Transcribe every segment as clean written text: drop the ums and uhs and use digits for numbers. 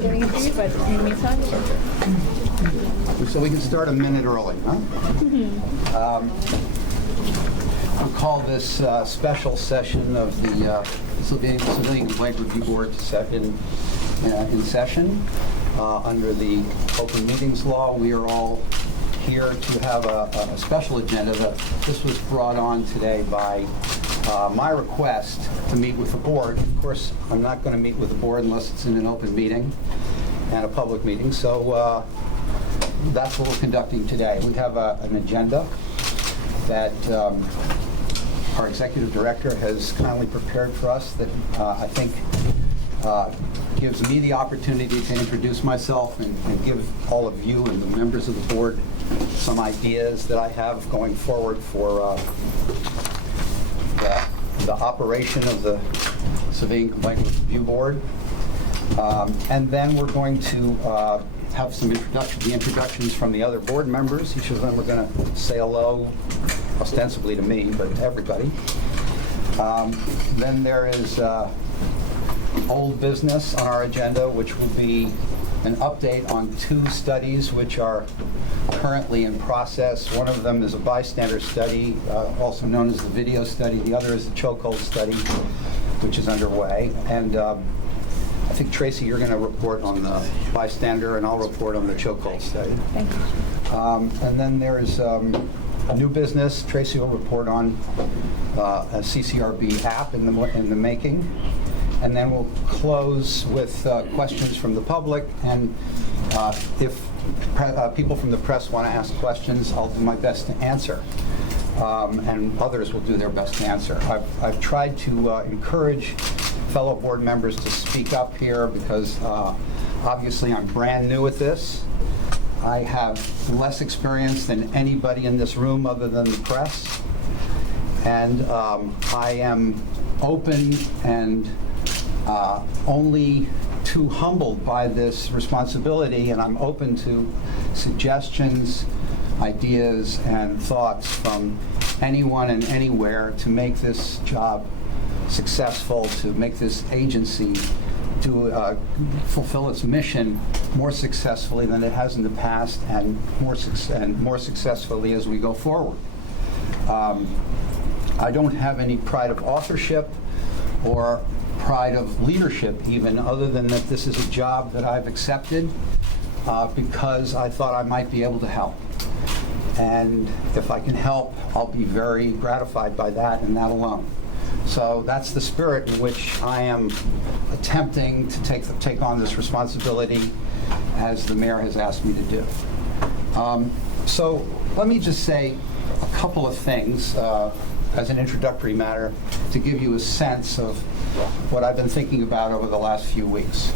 But in the meantime, So we can start a minute early, huh? We'll call this special session of the Civilian Complaint Review Board in session. Under the Open Meetings Law, we are all here to have a special agenda. This was brought on today by my request to meet with the board. Of course, I'm not going to meet with the board unless it's in an open meeting and a public meeting, so that's what we're conducting today. We have an agenda that our executive director has kindly prepared for us that I think gives me the opportunity to introduce myself and give all of you and the members of the board some ideas that I have going forward for the operation of the Civilian Complaint Review Board. And then we're going to have some introductions from the other board members. Each of them are going to say hello, ostensibly to me, but to everybody. Then there is old business on our agenda, which will be an update on 2 studies which are currently in process. One of them is a bystander study, also known as the video study. The other is the chokehold study, which is underway. And I think, Tracy, you're going to report on the bystander, and I'll report on the chokehold study. thank you. And then there is a new business. Tracy will report on a CCRB app in the making. And then we'll close with questions from the public. And if people from the press want to ask questions, I'll do my best to answer. And others will do their best to answer. I've tried to encourage fellow board members to speak up here because obviously I'm brand new at this. I have less experience than anybody in this room other than the press. And I am open and only too humbled by this responsibility, and I'm open to suggestions, ideas, and thoughts from anyone and anywhere to make this job successful, to make this agency to fulfill its mission more successfully than it has in the past, and more successfully as we go forward. I don't have any pride of authorship or pride of leadership even, other than that this is a job that I've accepted because I thought I might be able to help. And if I can help, I'll be very gratified by that and that alone. So that's the spirit in which I am attempting to take on this responsibility as the mayor has asked me to do. So let me just say a couple of things as an introductory matter to give you a sense of what I've been thinking about over the last few weeks.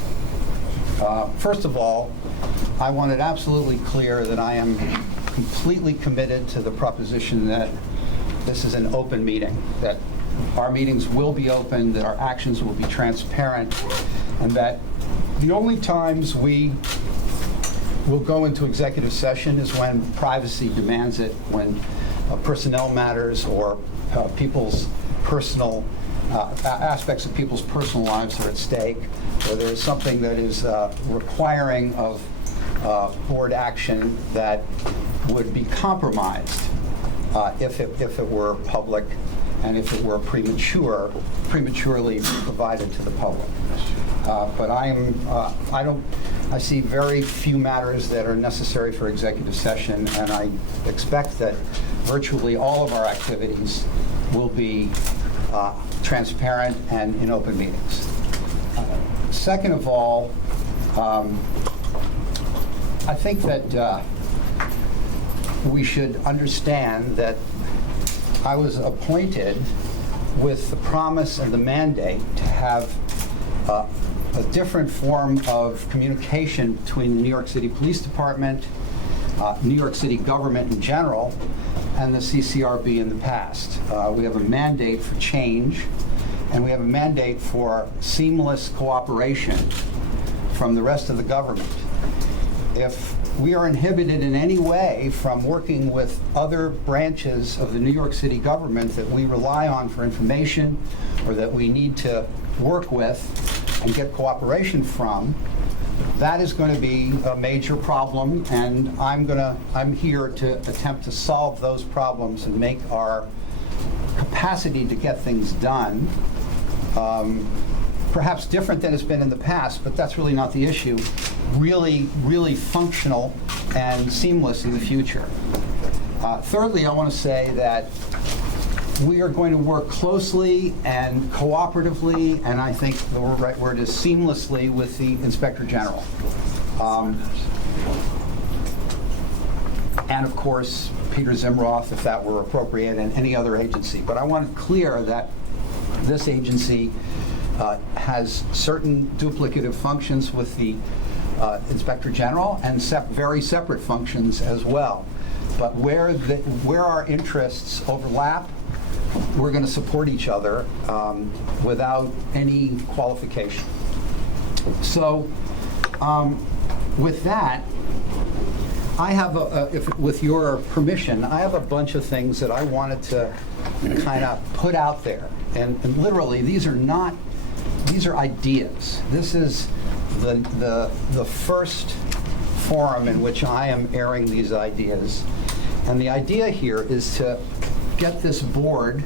First of all, I want it absolutely clear that I am completely committed to the proposition that this is an open meeting, that our meetings will be open, that our actions will be transparent, and that the only times we will go into executive session is when privacy demands it, when personnel matters or people's personal aspects of people's personal lives are at stake, or there's something that is requiring of board action that would be compromised if it were public and if it were prematurely provided to the public. But I see very few matters that are necessary for executive session, and I expect that virtually all of our activities will be transparent and in open meetings. Second of all, I think that we should understand that I was appointed with the promise and the mandate to have a different form of communication between the New York City Police Department, New York City government in general, and the CCRB in the past. We have a mandate for change, and we have a mandate for seamless cooperation from the rest of the government. If we are inhibited in any way from working with other branches of the New York City government that we rely on for information or that we need to work with and get cooperation from, that is going to be a major problem, and I'm here to attempt to solve those problems and make our capacity to get things done perhaps different than it's been in the past, but that's really not the issue, really functional and seamless in the future. Thirdly, I want to say that we are going to work closely and cooperatively, and I think the right word is seamlessly, with the Inspector General. And of course, Peter Zimroth, if that were appropriate, and any other agency. But I want it clear that this agency has certain duplicative functions with the Inspector General, and very separate functions as well. But where our interests overlap, we're going to support each other without any qualification. So with that, I have, with your permission, I have a bunch of things that I wanted to kind of put out there. And literally, these are ideas. This is the first forum in which I am airing these ideas. And the idea here is to get this board,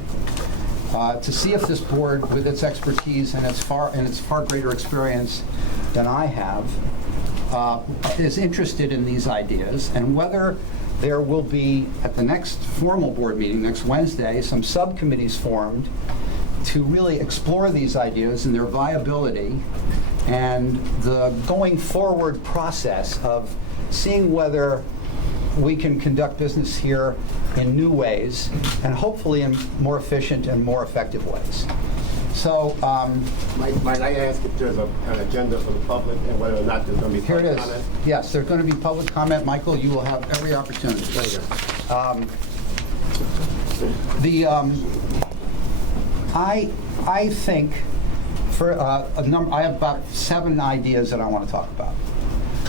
to see if this board, with its expertise and its far greater experience than I have, is interested in these ideas, and whether there will be, at the next formal board meeting next Wednesday, some subcommittees formed to really explore these ideas and their viability, and the going forward process of seeing whether we can conduct business here in new ways, and hopefully in more efficient and more effective ways. So, might I ask if there's an agenda for the public, and whether or not there's going to be here it public is. comment? Yes, there's going to be public comment. Michael, you will have every opportunity. Later. I think for a number, I have about 7 ideas that I want to talk about.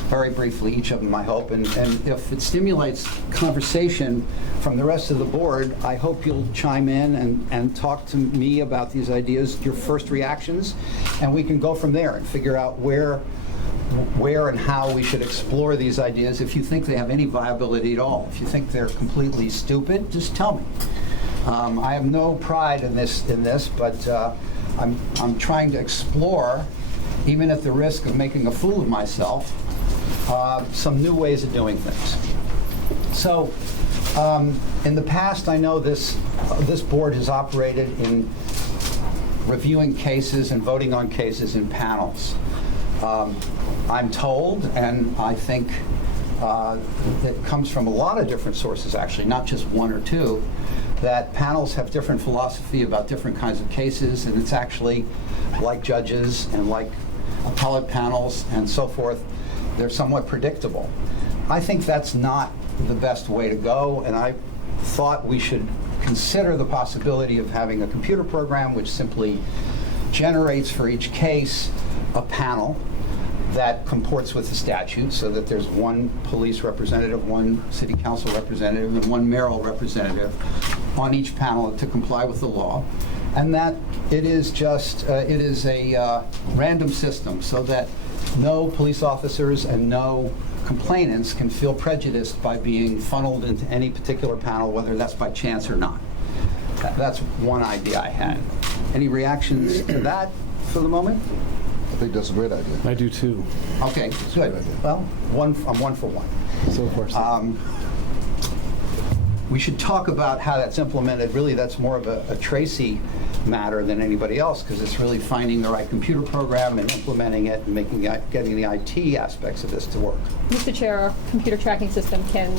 Very briefly, each of them, I hope, and if it stimulates conversation from the rest of the board, I hope you'll chime in and talk to me about these ideas, your first reactions, and we can go from there and figure out where and how we should explore these ideas. If you think they have any viability at all, if you think they're completely stupid, just tell me. I have no pride in this, but I'm trying to explore, even at the risk of making a fool of myself, some new ways of doing things. So, in the past, I know this board has operated in reviewing cases and voting on cases in panels. I'm told, and I think it comes from a lot of different sources, actually, not just one or two, that panels have different philosophy about different kinds of cases, and it's actually like judges and like appellate panels and so forth. They're somewhat predictable. I think that's not the best way to go, and I thought we should consider the possibility of having a computer program which simply generates for each case a panel that comports with the statute, so that there's one police representative, one city council representative, and one mayoral representative on each panel to comply with the law, and that it is a random system, so that no police officers and no complainants can feel prejudiced by being funneled into any particular panel, whether that's by chance or not. That's one idea I had. Any reactions to that for the moment? I think that's a great idea. I do too. Okay, good. Well, I'm one for one. So far, we should talk about how that's implemented. Really, that's more of a Tracy matter than anybody else, because it's really finding the right computer program and implementing it and getting the IT aspects of this to work. Mr. Chair, our computer tracking system can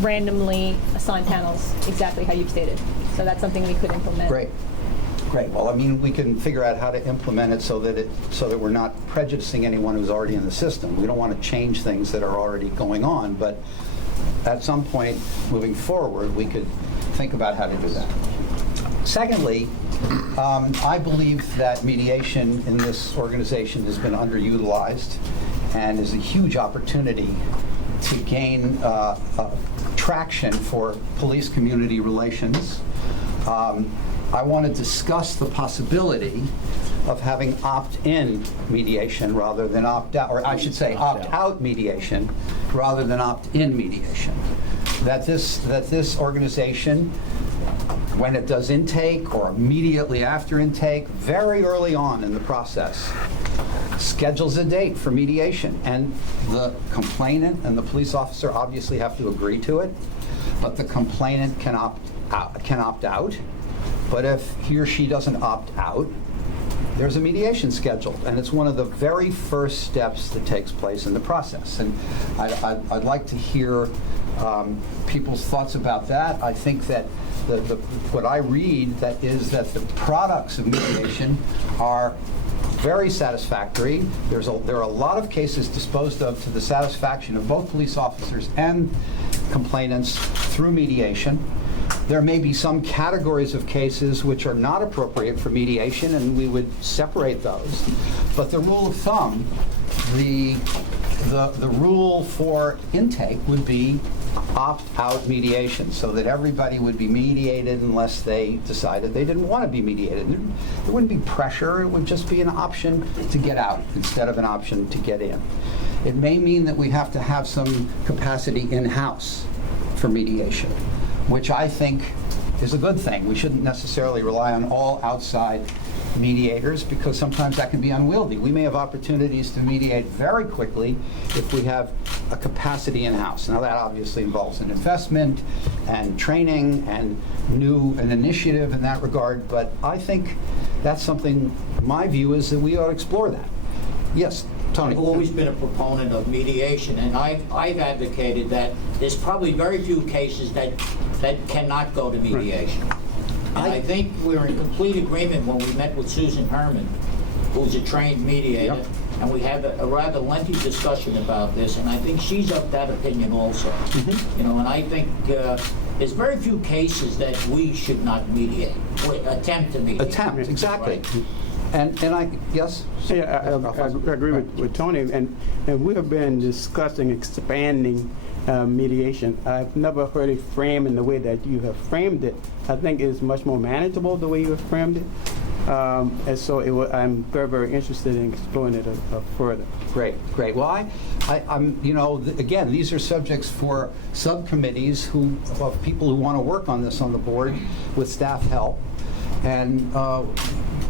randomly assign panels exactly how you've stated. So that's something we could implement. Great. Well, I mean, we can figure out how to implement it so that we're not prejudicing anyone who's already in the system. We don't want to change things that are already going on, but at some point moving forward, we could think about how to do that. Secondly, I believe that mediation in this organization has been underutilized and is a huge opportunity to gain traction for police-community relations. I want to discuss the possibility of having opt-in mediation rather than opt-out, or I should say opt-out mediation rather than opt-in mediation. That this organization, when it does intake or immediately after intake, very early on in the process, schedules a date for mediation. And the complainant and the police officer obviously have to agree to it, but the complainant can opt out. But if he or she doesn't opt out, there's a mediation scheduled, and it's one of the very first steps that takes place in the process. And I'd like to hear people's thoughts about that. I think that what I read that is that the products of mediation are very satisfactory. There are a lot of cases disposed of to the satisfaction of both police officers and complainants through mediation. There may be some categories of cases which are not appropriate for mediation, and we would separate those. But the rule of thumb, the rule for intake would be opt-out mediation, so that everybody would be mediated unless they decided they didn't want to be mediated. There wouldn't be pressure. It would just be an option to get out instead of an option to get in. It may mean that we have to have some capacity in-house for mediation, which I think is a good thing. We shouldn't necessarily rely on all outside mediators, because sometimes that can be unwieldy. We may have opportunities to mediate very quickly if we have a capacity in-house. Now that obviously involves an investment and training and an initiative in that regard, but I think that's something, my view is that we ought to explore that. Yes, Tony. I've always been a proponent of mediation, and I've advocated that there's probably very few cases that cannot go to mediation. And I think we're in complete agreement when we met with Susan Herman, who's a trained mediator, Yep. and we had a rather lengthy discussion about this, and I think she's of that opinion also. You know, and I think there's very few cases that we should not mediate, or attempt to mediate. Attempt, exactly. Right. And I, yes? Yeah, I agree with Tony, and we have been discussing expanding mediation. I've never heard it framed in the way that you have framed it. I think it's much more manageable the way you have framed it. And so I'm very, very interested in exploring it further. Great. Well, I'm, again, these are subjects for subcommittees of people who want to work on this on the board with staff help. And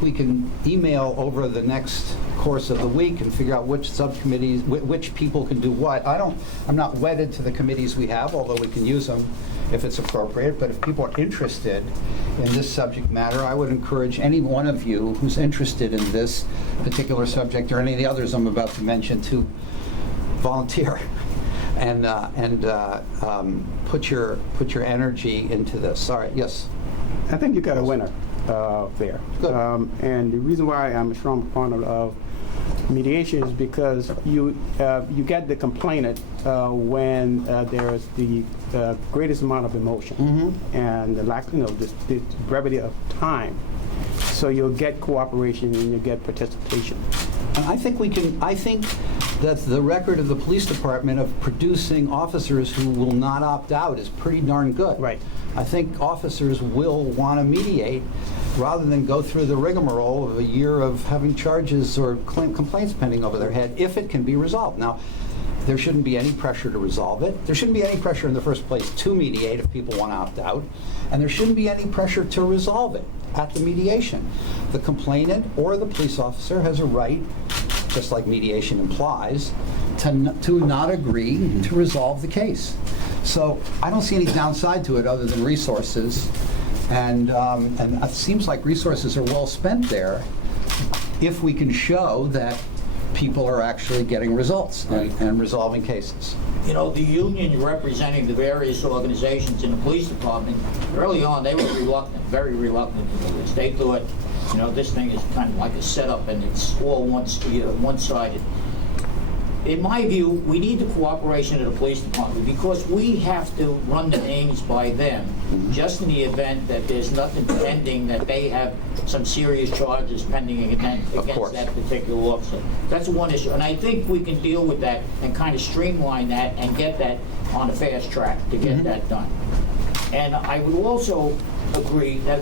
we can email over the next course of the week and figure out which subcommittees, which people can do what. I'm not wedded to the committees we have, although we can use them if it's appropriate. But if people are interested in this subject matter, I would encourage any one of you who's interested in this particular subject or any of the others I'm about to mention to volunteer and put your energy into this. All right. Yes. I think you got a winner there. Good. And the reason why I'm a strong proponent of mediation is because you get the complainant when there's the greatest amount of emotion and the lack, the brevity of time. So you'll get cooperation and you'll get participation. And I think that the record of the police department of producing officers who will not opt out is pretty darn good. Right. I think officers will want to mediate rather than go through the rigmarole of a year of having charges or complaints pending over their head if it can be resolved. Now, there shouldn't be any pressure to resolve it. There shouldn't be any pressure in the first place to mediate if people want to opt out. And there shouldn't be any pressure to resolve it at the mediation. The complainant or the police officer has a right, just like mediation implies, to not agree to resolve the case. So I don't see any downside to it other than resources, and it seems like resources are well spent there if we can show that people are actually getting results and resolving cases. You know, the union representing the various organizations in the police department, early on, they were reluctant, very reluctant to do this. They thought, this thing is kind of like a setup and it's all one-sided. In my view, we need the cooperation of the police department because we have to run the names by them, just in the event that there's nothing pending, that they have some serious charges pending against that particular officer. That's one issue. And I think we can deal with that and kind of streamline that and get that on a fast track to get that done. And I would also agree that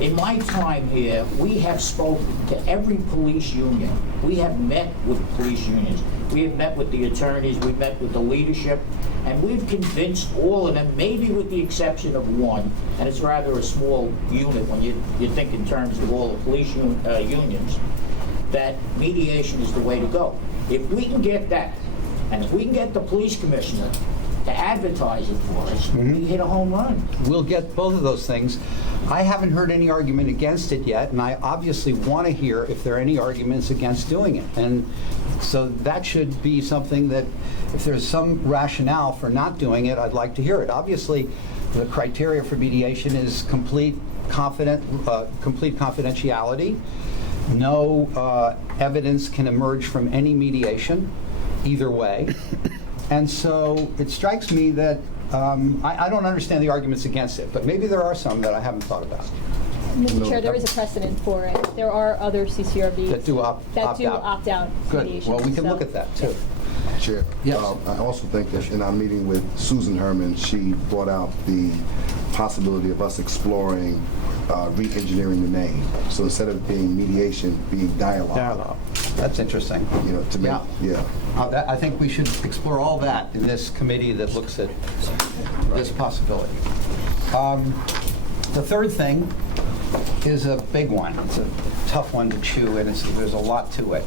In my time here, we have spoken to every police union. We have met with police unions. We have met with the attorneys, we've met with the leadership, and we've convinced all of them, maybe with the exception of one, and it's rather a small unit when you think in terms of all the police unions, that mediation is the way to go. If we can get that, and if we can get the police commissioner to advertise it for us, we hit a home run. We'll get both of those things. I haven't heard any argument against it yet, and I obviously want to hear if there are any arguments against doing it. And so that should be something that, if there's some rationale for not doing it, I'd like to hear it. Obviously, the criteria for mediation is complete confidentiality. No evidence can emerge from any mediation, either way. And so it strikes me that I don't understand the arguments against it, but maybe there are some that I haven't thought about. Mr. Chair, there is a precedent for it. There are other CCRBs That do opt out. Good. mediation. Well, we can look at that, too. Chair. Yes. I also think that in our meeting with Susan Herman, she brought out the possibility of us exploring re-engineering the name. So instead of being mediation, being dialogue. That's interesting. You know, to make, I think we should explore all that in this committee that looks at this possibility. The third thing is a big one. It's a tough one to chew, and there's a lot to it.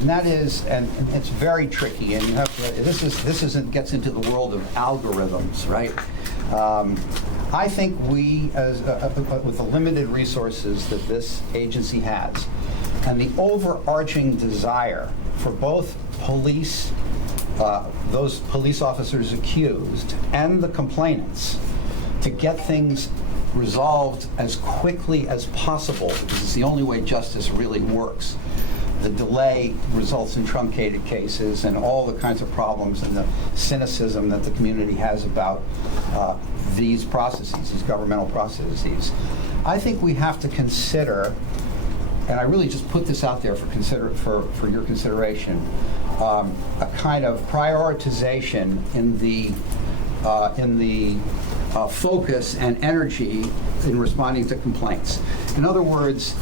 And that is, and it's very tricky, and you have to, this gets into the world of algorithms, right? I think we, with the limited resources that this agency has, and the overarching desire for both police, those police officers accused, and the complainants to get things resolved as quickly as possible, because it's the only way justice really works. The delay results in truncated cases and all the kinds of problems and the cynicism that the community has about these processes, these governmental processes. I think we have to consider, and I really just put this out there for your consideration, a kind of prioritization in the focus and energy in responding to complaints. In other words,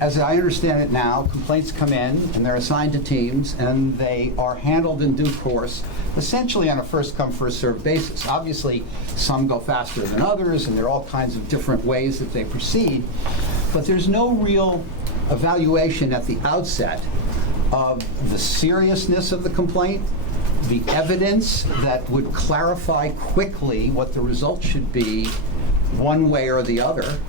as I understand it now, complaints come in and they're assigned to teams and they are handled in due course, essentially on a first-come, first-served basis. Obviously, some go faster than others and there are all kinds of different ways that they proceed, but there's no real evaluation at the outset of the seriousness of the complaint, the evidence that would clarify quickly what the result should be one way or the other.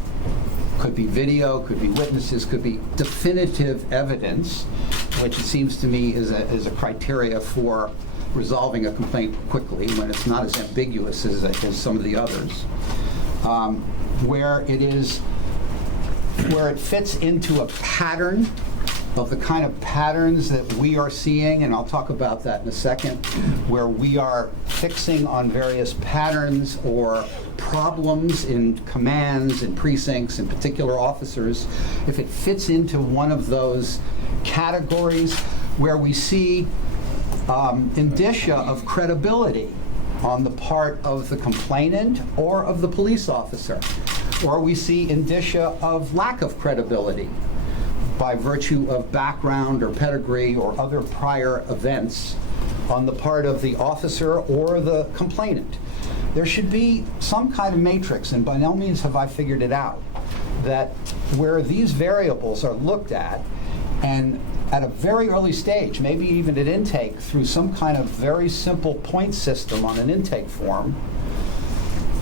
Could be video, could be witnesses, could be definitive evidence, which it seems to me is a criteria for resolving a complaint quickly when it's not as ambiguous as some of the others, where it fits into a pattern of the kind of patterns that we are seeing, and I'll talk about that in a second, where we are fixing on various patterns or problems in commands and precincts and particular officers. If it fits into one of those categories where we see indicia of credibility on the part of the complainant or of the police officer, or we see indicia of lack of credibility by virtue of background or pedigree or other prior events on the part of the officer or the complainant. There should be some kind of matrix, and by no means have I figured it out, that where these variables are looked at, and at a very early stage, maybe even at intake, through some kind of very simple point system on an intake form,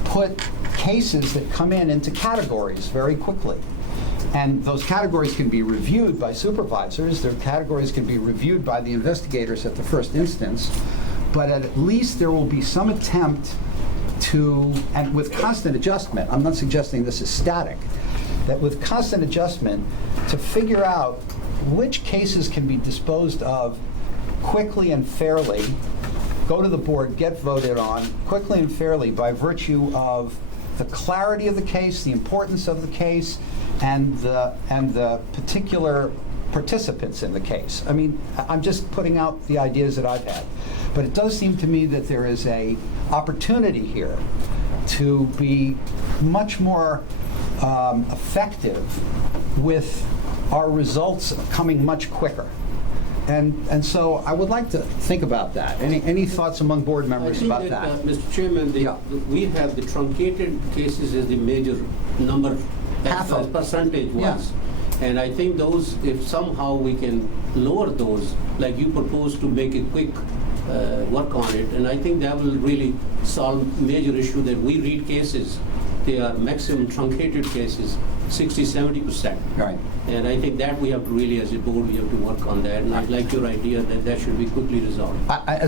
put cases that come into categories very quickly. And those categories can be reviewed by supervisors. Their categories can be reviewed by the investigators at the first instance. But at least there will be some attempt to, and with constant adjustment, I'm not suggesting this is static, that with constant adjustment to figure out which cases can be disposed of quickly and fairly, go to the board, get voted on quickly and fairly by virtue of the clarity of the case, the importance of the case, and the particular participants in the case. I mean, I'm just putting out the ideas that I've had. But it does seem to me that there is an opportunity here to be much more effective with our results coming much quicker. And so I would like to think about that. Any thoughts among board members about that? I think that, Mr. Chairman, Yeah. we have the truncated cases as the major number, Half as of- percentage-wise. And I think those, if somehow we can lower those, like you propose to make a quick work on it, and I think that will really solve major issue that we read cases, they are maximum truncated cases, 60-70%. Right. And I think that we have to really, as a board, we have to work on that. And I'd like your idea that that should be quickly resolved.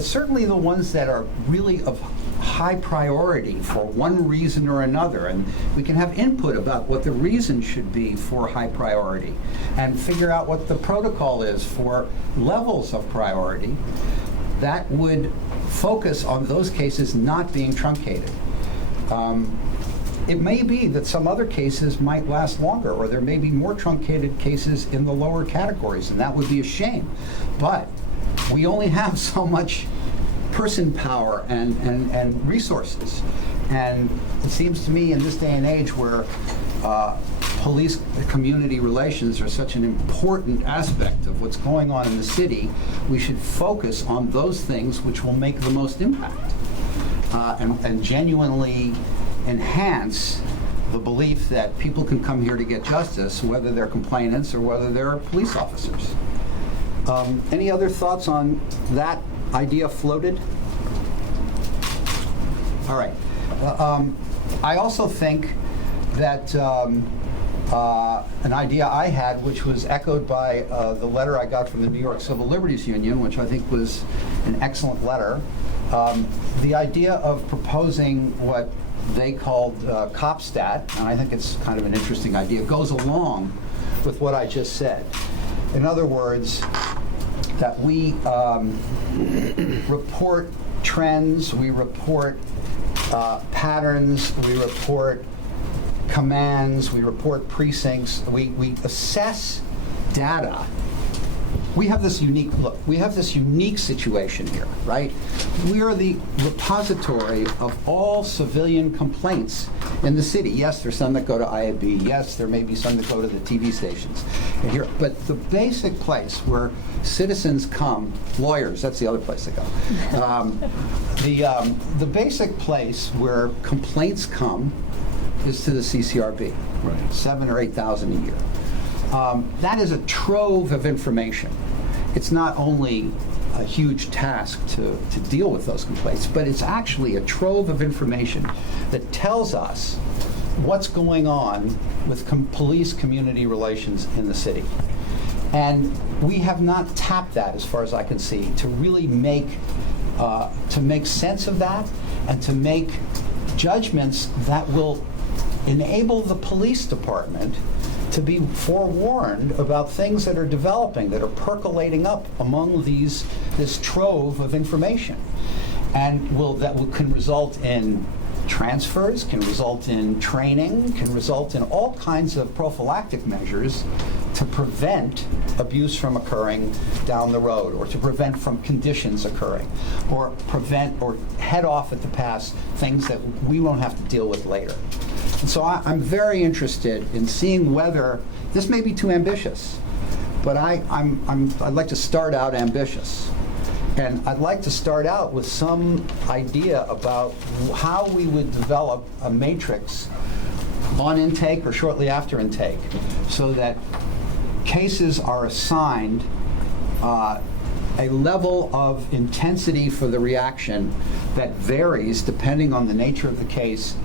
Certainly the ones that are really of high priority for one reason or another, and we can have input about what the reason should be for high priority and figure out what the protocol is for levels of priority. That would focus on those cases not being truncated. It may be that some other cases might last longer, or there may be more truncated cases in the lower categories, and that would be a shame. But we only have so much person power and resources. And it seems to me in this day and age where police community relations are such an important aspect of what's going on in the city, we should focus on those things which will make the most impact and genuinely enhance the belief that people can come here to get justice, whether they're complainants or whether they're police officers. Any other thoughts on that idea floated? All right. I also think that an idea I had, which was echoed by the letter I got from the New York Civil Liberties Union, which I think was an excellent letter, the idea of proposing what they called COPSTAT, and I think it's kind of an interesting idea, goes along with what I just said. In other words, that we report trends, we report patterns, we report commands, we report precincts, we assess data. We have this unique situation here, right? We are the repository of all civilian complaints in the city. Yes, there's some that go to IAB. Yes, there may be some that go to the TV stations. And here, but the basic place where citizens come, lawyers, that's the other place they go. The basic place where complaints come is to the CCRB, right? 7,000 or 8,000 a year. That is a trove of information. It's not only a huge task to deal with those complaints, but it's actually a trove of information that tells us what's going on with police community relations in the city. And we have not tapped that, as far as I can see, to really make sense of that and to make judgments that will enable the police department to be forewarned about things that are developing, that are percolating up among this trove of information, and can result in transfers, can result in training, can result in all kinds of prophylactic measures to prevent abuse from occurring down the road, or to prevent from conditions occurring, or prevent or head off at the pass things that we won't have to deal with later. And so I'm very interested in seeing whether this may be too ambitious, but I'd like to start out ambitious. And I'd like to start out with some idea about how we would develop a matrix on intake or shortly after intake, so that cases are assigned a level of intensity for the reaction that varies depending on the nature of the case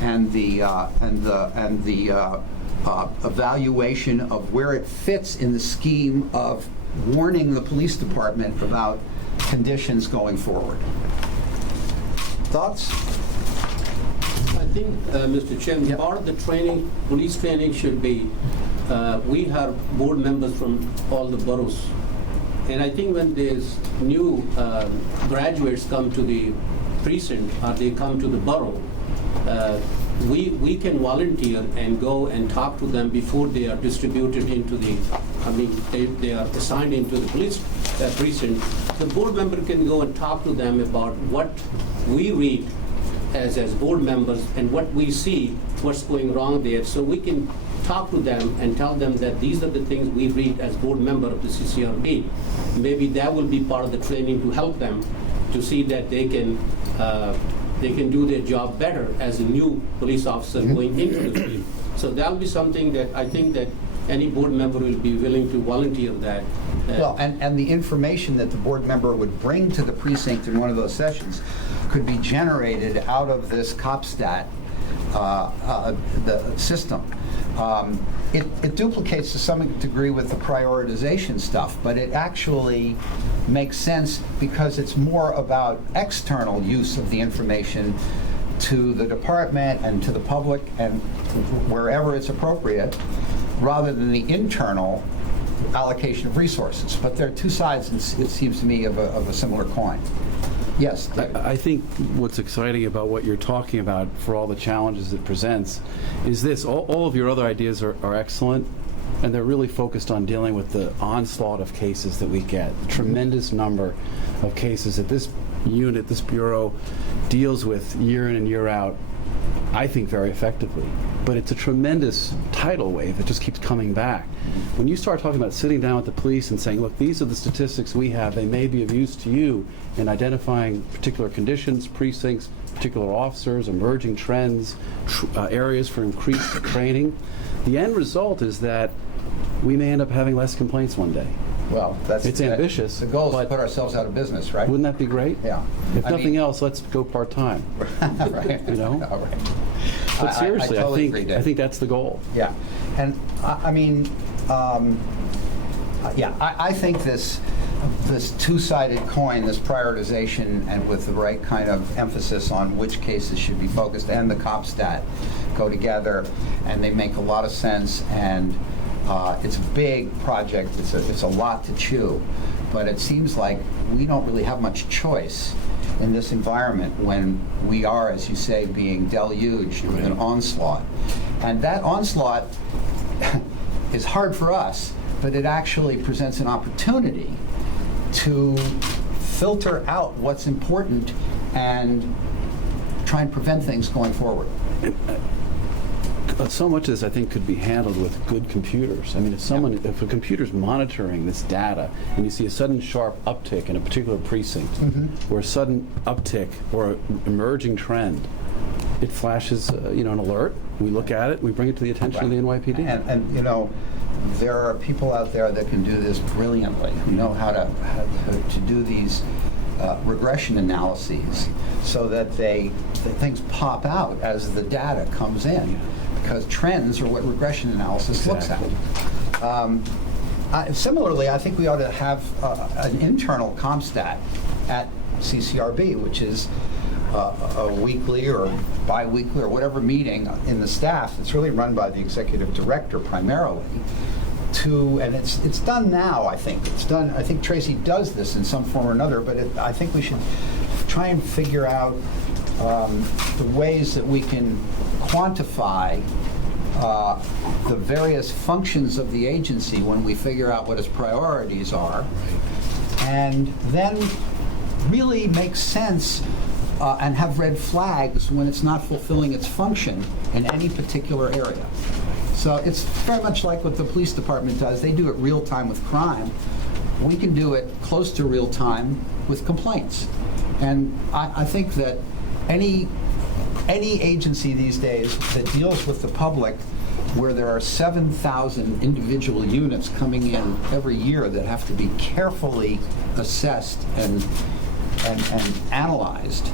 and the evaluation of where it fits in the scheme of warning the police department about conditions going forward. Thoughts? I think, Mr. Chairman, Yep. part of the training, police training should be, we have board members from all the boroughs. And I think when there's new graduates come to the precinct or they come to the borough, we can volunteer and go and talk to them before they are distributed into they are assigned into the police precinct. The board member can go and talk to them about what we read as board members and what we see, what's going wrong there, so we can talk to them and tell them that these are the things we read as board member of the CCRB. Maybe that will be part of the training to help them to see that they can do their job better as a new police officer going into the field. So that'll be something that I think that any board member will be willing to volunteer that. Well, and the information that the board member would bring to the precinct in one of those sessions could be generated out of this COPSTAT, the system. It duplicates to some degree with the prioritization stuff, but it actually makes sense because it's more about external use of the information to the department and to the public and wherever it's appropriate, rather than the internal allocation of resources. But there are two sides, it seems to me, of a similar coin. Yes, David. I think what's exciting about what you're talking about for all the challenges it presents is this. All of your other ideas are excellent, and they're really focused on dealing with the onslaught of cases that we get, the tremendous number of cases that this unit, this bureau, deals with year in and year out, I think very effectively. But it's a tremendous tidal wave that just keeps coming back. When you start talking about sitting down with the police and saying, look, these are the statistics we have, they may be of use to you in identifying particular conditions, precincts, particular officers, emerging trends, areas for increased training, the end result is that we may end up having less complaints one day. Well, It's ambitious, The goal is to but put ourselves out of business, right? wouldn't that be great? Yeah. If I nothing mean- else, let's go part-time. Right. You know? All right. But seriously, I totally agree, I Dave. think that's the goal. Yeah, and I mean, I think this two-sided coin, this prioritization, and with the right kind of emphasis on which cases should be focused, and the COPSTAT go together, and they make a lot of sense. And it's a big project. It's a lot to chew, but it seems like we don't really have much choice in this environment when we are, as you say, being deluged with an onslaught. And that onslaught is hard for us, but it actually presents an opportunity to filter out what's important and try and prevent things going forward. But so much of this, I think, could be handled with good computers. I mean, if a computer's monitoring this data and you see a sudden sharp uptick in a particular precinct, or a sudden uptick or an emerging trend, it flashes, an alert. We look at it. We bring it to the attention of the NYPD. And you know, there are people out there that can do this brilliantly, who know how to do these regression analyses so that things pop out as the data comes in. Because trends are what regression analysis looks at. Similarly, I think we ought to have an internal ComStat at CCRB, which is a weekly or bi-weekly or whatever meeting in the staff. It's really run by the executive director primarily. And it's done now, I think. It's done. I think Tracy does this in some form or another, but I think we should try and figure out the ways that we can quantify the various functions of the agency when we figure out what its priorities are, and then really make sense and have red flags when it's not fulfilling its function in any particular area. So it's very much like what the police department does. They do it real time with crime. We can do it close to real time with complaints. And I think that any agency these days that deals with the public, where there are 7,000 individual units coming in every year that have to be carefully assessed and analyzed,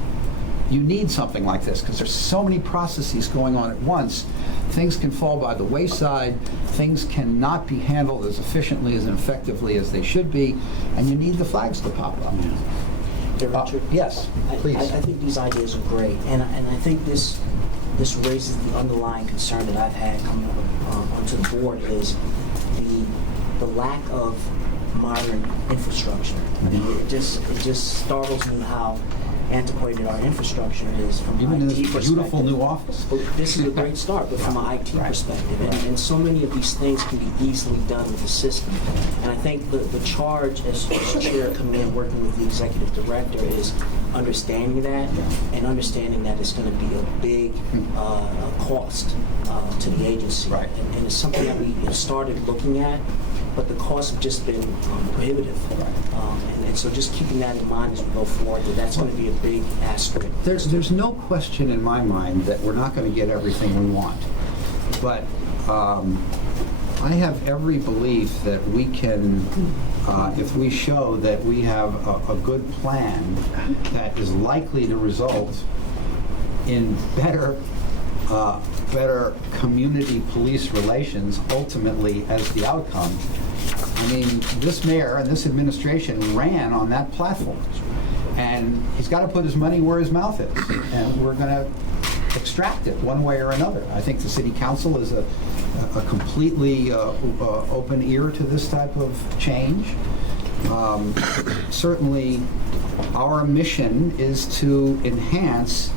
you need something like this because there's so many processes going on at once. Things can fall by the wayside. Things cannot be handled as efficiently and effectively as they should be, and you need the flags to pop up. Richard? Yes, please. I think these ideas are great, and I think this raises the underlying concern that I've had coming onto the board is the lack of modern infrastructure. I mean, it just startles me how antiquated our infrastructure is from Even an in IT this perspective. beautiful new office. But this is a great start, but from an IT perspective. And so many of these things can be easily done with the system. And I think the charge as chair coming in, working with the executive director, is understanding that and understanding that it's going to be a big cost to the agency. Right. And it's something that we have started looking at, but the costs have just been prohibitive. And so just keeping that in mind as we go forward, that's going to be a big aspect. There's no question in my mind that we're not going to get everything we want. But I have every belief that we can, if we show that we have a good plan that is likely to result in better community police relations ultimately as the outcome. I mean, this mayor and this administration ran on that platform. And he's got to put his money where his mouth is. And we're going to extract it one way or another. I think the city council is a completely open ear to this type of change. Certainly, our mission is to enhance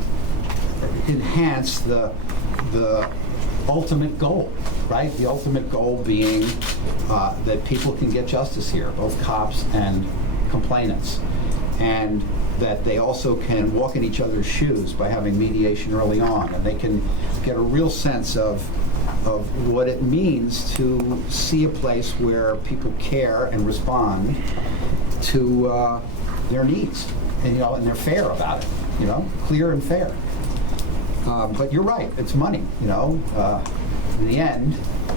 the ultimate goal, right? The ultimate goal being that people can get justice here, both cops and complainants, and that they also can walk in each other's shoes by having mediation early on, and they can get a real sense of what it means to see a place where people care and respond to their needs, and and they're fair about it, clear and fair. But you're right, it's money, in the end,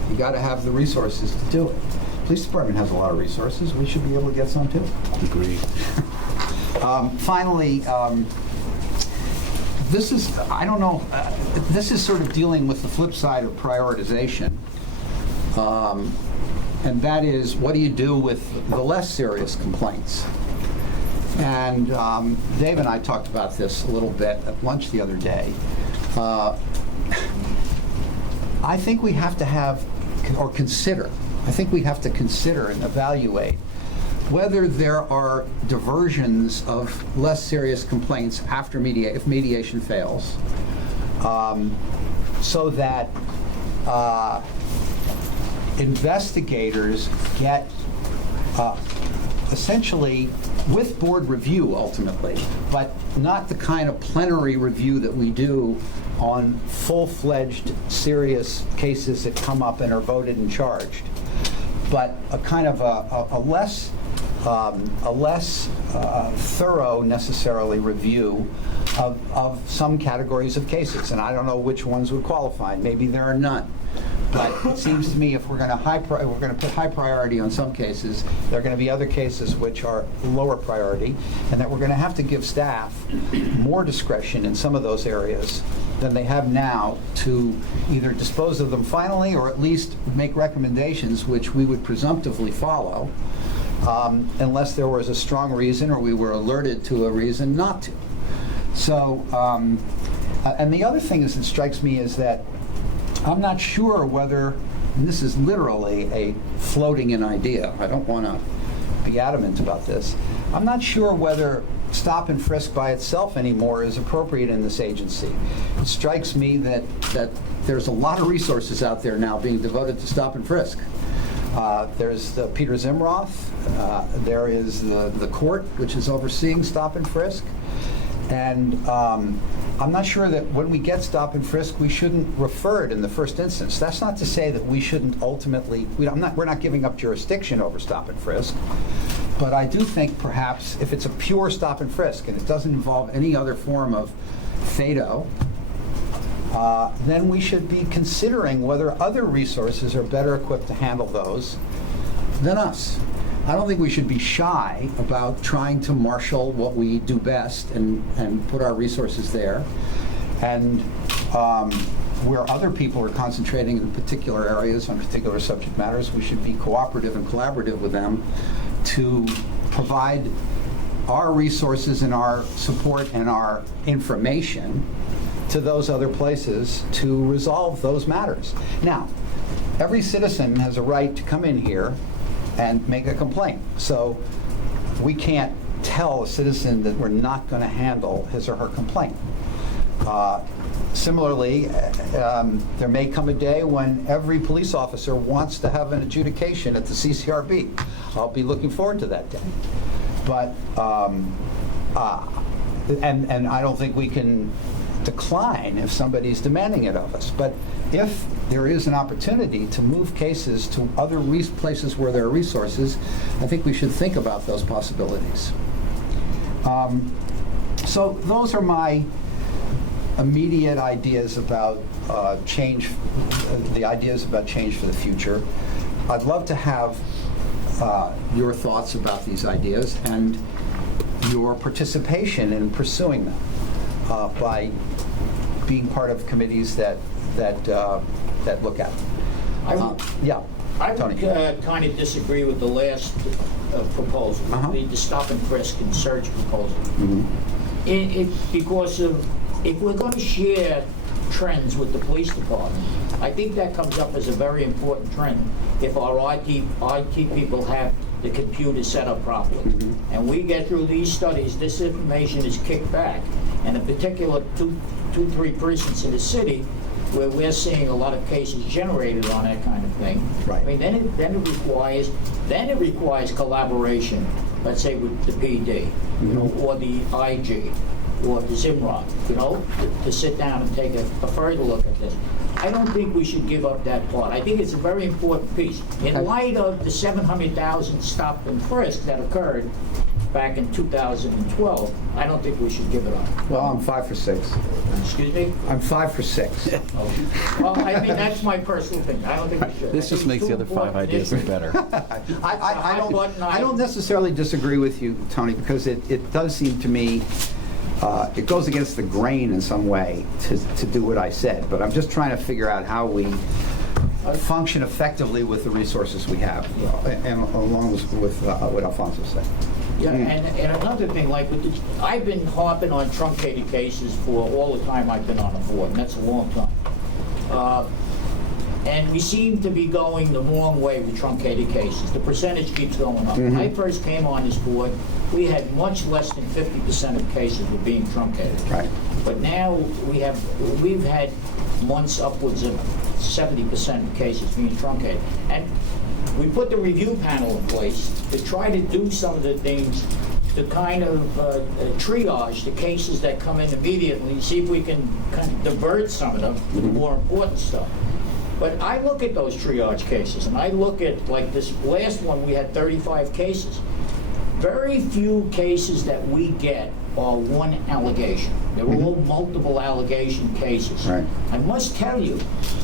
you got to have the resources to do it. Police department has a lot of resources. We should be able to get some too. Agreed. Finally, this is, I don't know, this is sort of dealing with the flip side of prioritization. And that is, what do you do with the less serious complaints? And Dave and I talked about this a little bit at lunch the other day. I think we have to have, or consider, I think we have to consider and evaluate whether there are diversions of less serious complaints after if mediation fails, so that investigators get essentially with board review ultimately, but not the kind of plenary review that we do on full-fledged serious cases that come up and are voted and charged, but a kind of a less thorough necessarily review of some categories of cases. And I don't know which ones would qualify. Maybe there are none. But it seems to me if we're going to put high priority on some cases, there are going to be other cases which are lower priority, and that we're going to have to give staff more discretion in some of those areas than they have now to either dispose of them finally or at least make recommendations which we would presumptively follow, unless there was a strong reason or we were alerted to a reason not to. So, and the other thing that strikes me is that I'm not sure whether, and this is literally a floating in idea, I don't want to be adamant about this, I'm not sure whether stop and frisk by itself anymore is appropriate in this agency. It strikes me that there's a lot of resources out there now being devoted to stop and frisk. There's the Peter Zimroth, there is the court, which is overseeing stop and frisk, and I'm not sure that when we get stop and frisk, we shouldn't refer it in the first instance. That's not to say that we shouldn't ultimately, we're not giving up jurisdiction over stop and frisk, but I do think perhaps if it's a pure stop and frisk and it doesn't involve any other form of FADO, then we should be considering whether other resources are better equipped to handle those than us. I don't think we should be shy about trying to marshal what we do best and put our resources there. And where other people are concentrating in particular areas on particular subject matters, we should be cooperative and collaborative with them to provide our resources and our support and our information to those other places to resolve those matters. Now, every citizen has a right to come in here and make a complaint. So we can't tell a citizen that we're not going to handle his or her complaint. Similarly, there may come a day when every police officer wants to have an adjudication at the CCRB. I'll be looking forward to that day. But, and I don't think we can decline if somebody's demanding it of us. But if there is an opportunity to move cases to other places where there are resources, I think we should think about those possibilities. So those are my immediate ideas about change, the ideas about change for the future. I'd love to have your thoughts about these ideas and your participation in pursuing them by being part of committees that look at them. I Tony. would kind of disagree with the last proposal, the stop and frisk and search proposal. Because if we're going to share trends with the police department, I think that comes up as a very important trend if our IT people have the computer set up properly. And we get through these studies, this information is kicked back. And in particular, two, three precincts in the city where we're seeing a lot of cases generated on that kind of thing. Right. I mean, then it requires collaboration, let's say with the PD, you know, or the IG, or the Zimrod, you know, to sit down and take a further look at this. I don't think we should give up that part. I think it's a very important piece. In light of the 700,000 stop and frisk that occurred back in 2012, I don't think we should give it up. Well, I'm 5 for 6. Excuse me? I'm 5 for 6. Well, I mean, that's my personal opinion. I don't think we should. This just makes the other 5 ideas look better. I don't necessarily disagree with you, Tony, because it does seem to me it goes against the grain in some way to do what I said, but I'm just trying to figure out how we function effectively with the resources we have, and along with what Alfonso said. Yeah, and another thing, like I've been harping on truncated cases for all the time I've been on the board, and that's a long time. And we seem to be going the wrong way with truncated cases. The percentage keeps going up. When I first came on this board, we had much less than 50% of cases were being truncated. Right. But now we've had months upwards of 70% of cases being truncated. And we put the review panel in place to try to do some of the things to kind of triage the cases that come in immediately, see if we can kind of divert some of them to the more important stuff. But I look at those triage cases, and I look at, like this last one, we had 35 cases. Very few cases that we get are one allegation. They're all multiple allegation cases. Right. I must tell you,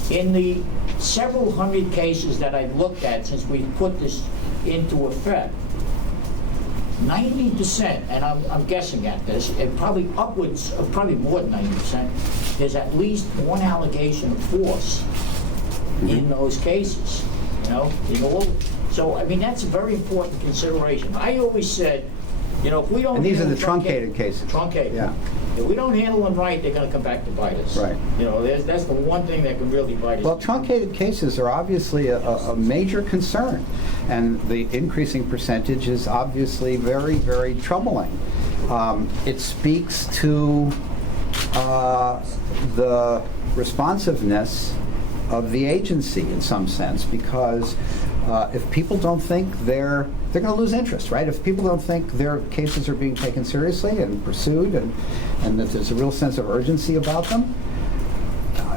in the several hundred cases that I've looked at since we put this into effect, 90%, and I'm guessing at this, and probably upwards of probably more than 90%, there's at least one allegation of force in those cases, you know. So I mean, that's a very important consideration. I always said, you know, if we don't And these are handle the truncated cases. Truncated. Yeah. If we don't handle them right, they're going to come back to bite us. Right. You know, that's the one thing that can really bite us. Well, truncated cases are obviously a major concern, and the increasing percentage is obviously very, very troubling. It speaks to the responsiveness of the agency in some sense, because if people don't think they're going to lose interest, right? If people don't think their cases are being taken seriously and pursued, and that there's a real sense of urgency about them,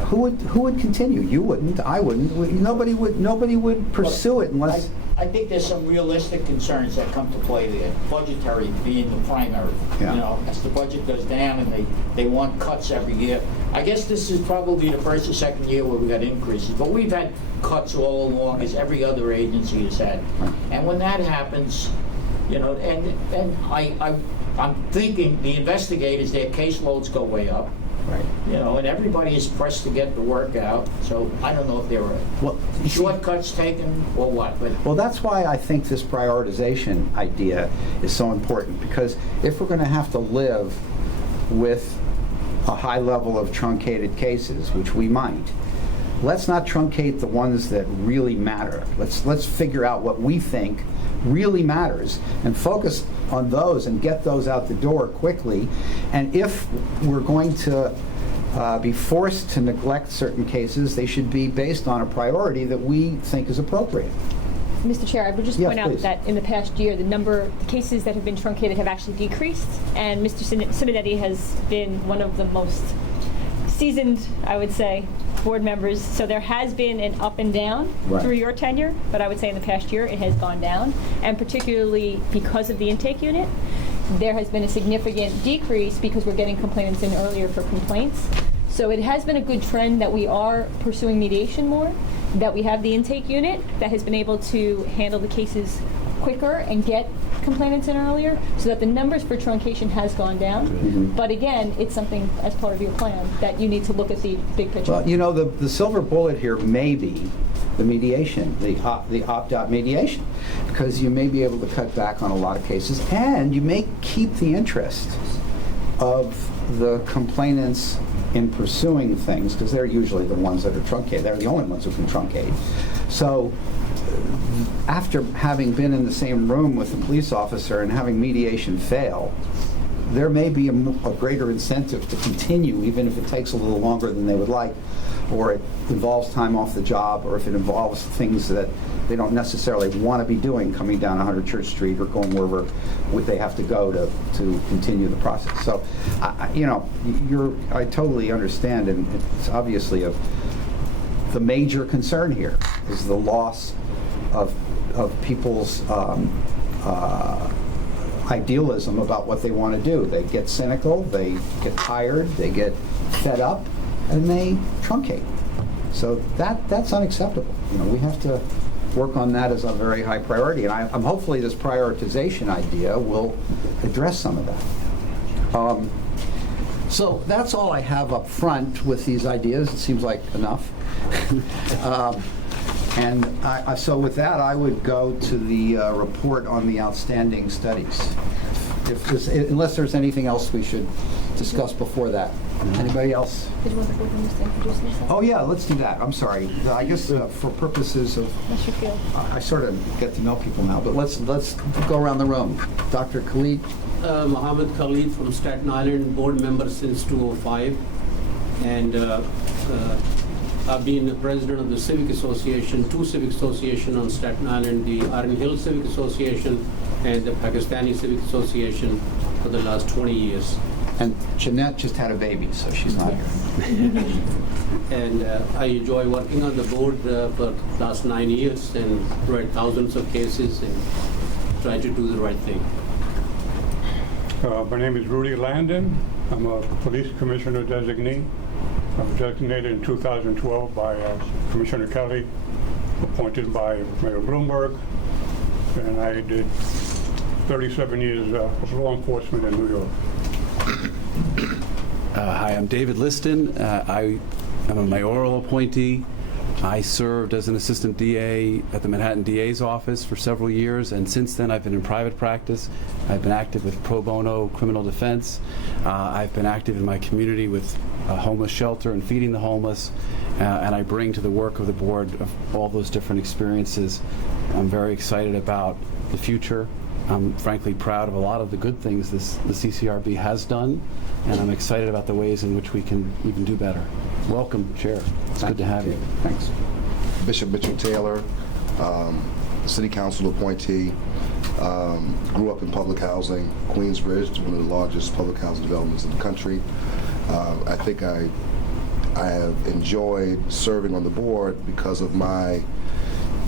who would continue? You wouldn't. I wouldn't. Nobody would pursue it unless. I think there's some realistic concerns that come to play there. Budgetary being the primary. Yeah. You know, as the budget goes down and they want cuts every year. I guess this is probably the first or second year where we got increases, but we've had cuts all along, as every other agency has had. And when that happens, you know, and I'm thinking the investigators, their caseloads go way up. Right. You know, and everybody is pressed to get the work out. So I don't know if there are shortcuts taken or what. But well, that's why I think this prioritization idea is so important, because if we're going to have to live with a high level of truncated cases, which we might, let's not truncate the ones that really matter. Let's figure out what we think really matters and focus on those and get those out the door quickly. And if we're going to be forced to neglect certain cases, they should be based on a priority that we think is appropriate. Mr. Chair, I would just Yes, point out please. that in the past year, the cases that have been truncated have actually decreased, and Mr. Simonetti has been one of the most seasoned, I would say, board members. So there has been an up and down Right. through your tenure, but I would say in the past year it has gone down, and particularly because of the intake unit, there has been a significant decrease because we're getting complainants in earlier for complaints. So it has been a good trend that we are pursuing mediation more, that we have the intake unit that has been able to handle the cases quicker and get complainants in earlier, so that the numbers for truncation has gone down. But again, it's something as part of your plan that you need to look at the big picture. Well, you know, the silver bullet here may be the mediation, the opt-out mediation, because you may be able to cut back on a lot of cases, and you may keep the interest of the complainants in pursuing things, because they're usually the ones that are truncated. They're the only ones who can truncate. So after having been in the same room with the police officer and having mediation fail, there may be a greater incentive to continue, even if it takes a little longer than they would like, or it involves time off the job, or if it involves things that they don't necessarily want to be doing, coming down 100 Church Street or going wherever they have to go to continue the process. So, I totally understand, and it's obviously the major concern here is the loss of people's idealism about what they want to do. They get cynical, they get tired, they get fed up, and they truncate. So that's unacceptable. We have to work on that as a very high priority, and I'm hopefully this prioritization idea will address some of that. So that's all I have up front with these ideas. It seems like enough. So with that, I would go to the report on the outstanding studies. Unless there's anything else we should discuss before that. Anybody else? Did you want the board members to introduce themselves? Oh yeah, let's do that. I'm sorry. I guess for purposes of, That's your field. I sort of get to know people now, but let's go around the room. Dr. Khalid. Mohammed Khalid from Staten Island, board member since 2005, and I've been the president of the Civic Association, two Civic Associations on Staten Island, the Iron Hill Civic Association and the Pakistani Civic Association for the last 20 years. And Jeanette just had a baby, so she's not here. And I enjoy working on the board for the last 9 years and read thousands of cases and try to do the right thing. My name is Rudy Landon. I'm a police commissioner designee. I was designated in 2012 by Commissioner Kelly, appointed by Mayor Bloomberg, and I did 37 years of law enforcement in New York. Hi, I'm David Liston. I am a mayoral appointee. I served as an assistant DA at the Manhattan DA's office for several years, and since then I've been in private practice. I've been active with pro bono criminal defense. I've been active in my community with a homeless shelter and feeding the homeless, and I bring to the work of the board of all those different experiences. I'm very excited about the future. I'm frankly proud of a lot of the good things the CCRB has done, and I'm excited about the ways in which we can even do better. Welcome, Chair. It's good to have you. Thanks. Bishop Mitchell Taylor, City Council appointee, grew up in public housing, Queensbridge, one of the largest public housing developments in the country. I think I have enjoyed serving on the board because of my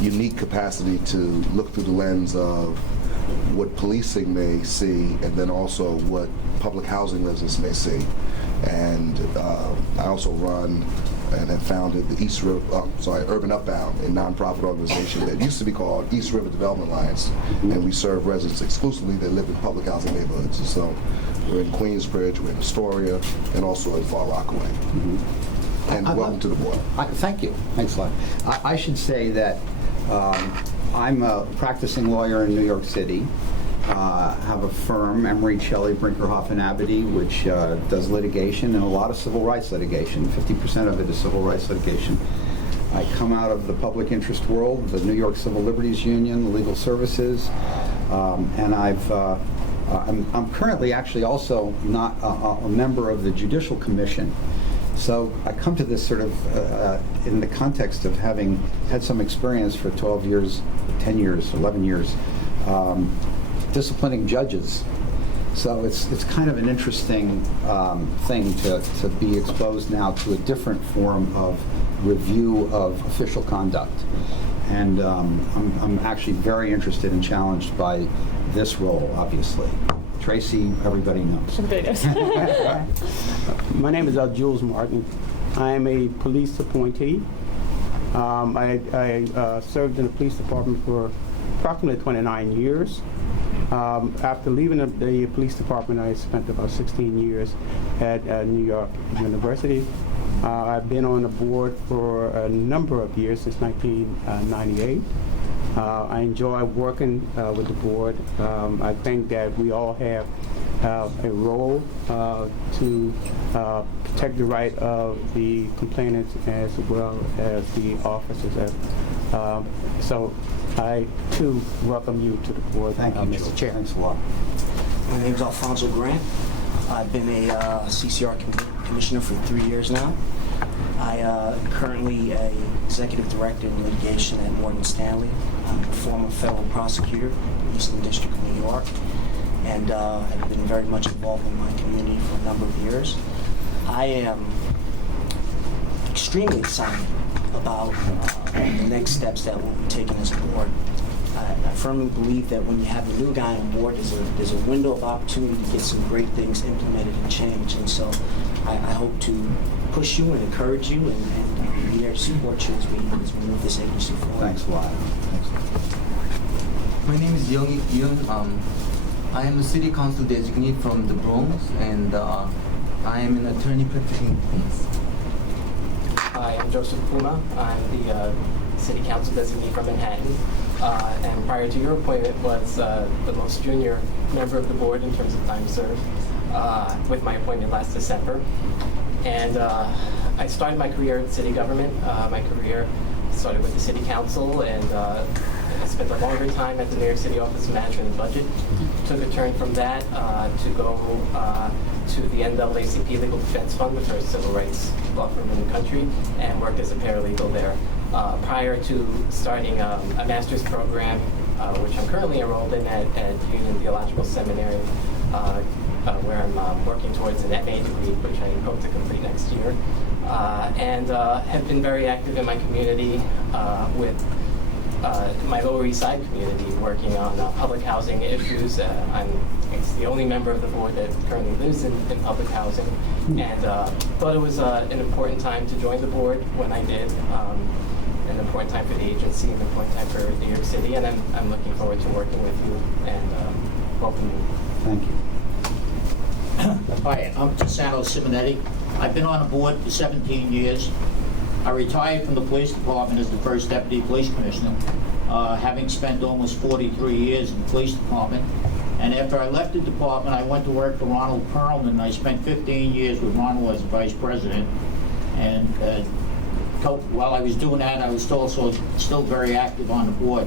unique capacity to look through the lens of what policing may see, and then also what public housing residents may see. And I also run and have founded the Urban Upbound, a nonprofit organization that used to be called East River Development Alliance, and we serve residents exclusively that live in public housing neighborhoods. And so we're in Queensbridge, we're in Astoria, and also in Far Rockaway. And welcome to the board. Thank you. Thanks a lot. I should say that I'm a practicing lawyer in New York City. Have a firm, Emery, Shelley, Brinkerhoff, and Abity, which does litigation and a lot of civil rights litigation. 50% of it is civil rights litigation. I come out of the public interest world, the New York Civil Liberties Union, the legal services, and I've I'm currently actually also not a member of the Judicial Commission. So I come to this sort of in the context of having had some experience for 12 years, 10 years, 11 years, disciplining judges. So it's kind of an interesting thing to be exposed now to a different form of review of official conduct. And I'm actually very interested and challenged by this role, obviously. Tracy, everybody knows. My name is Jules Martin. I am a police appointee. I served in the police department for approximately 29 years. After leaving the police department, I spent about 16 years at New York University. I've been on the board for a number of years, since 1998. I enjoy working with the board. I think that we all have a role to protect the right of the complainants as well as the officers. So I, too, welcome you to the board. Thank you, Mr. Chair. Thanks a lot. My name's Alfonso Grant. I've been a CCR commissioner for 3 years now. I am currently an executive director in litigation at Morgan Stanley. I'm a former federal prosecutor in the Eastern District of New York, and have been very much involved in my community for a number of years. I am extremely excited about the next steps that we'll be taking as a board. I firmly believe that when you have a new guy on board, there's a window of opportunity to get some great things implemented and changed. And so I hope to push you and encourage you and be there to support you as we move this agency forward. Thanks a lot. Thanks a lot. My name is Young Yoon. I am a city council designate from the Bronx, and I am an attorney practicing Queens. Hi, I'm Joseph Puma. I'm the city council designee from Manhattan. And prior to your appointment was the most junior member of the board in terms of time served, with my appointment last December. And I started my career in city government. My career started with the city council, and I spent a longer time at the New York City Office of Management and Budget. Took a turn from that to go to the NAACP Legal Defense Fund, the first civil rights law firm in the country, and worked as a paralegal there. Prior to starting a master's program, which I'm currently enrolled in at Union Theological Seminary, where I'm working towards an MA degree, which I hope to complete next year, and have been very active in my community with my Lower East Side community, working on public housing issues. I'm the only member of the board that currently lives in public housing, and thought it was an important time to join the board when I did. An important time for the agency, an important time for New York City, and I'm looking forward to working with you and welcome you. Thank you. Hi, I'm Tisano Simonetti. I've been on the board for 17 years. I retired from the police department as the first deputy police commissioner, having spent almost 43 years in the police department. And after I left the department, I went to work for Ronald Perlman. I spent 15 years with Ronald as vice president. And while I was doing that, I was also still very active on the board.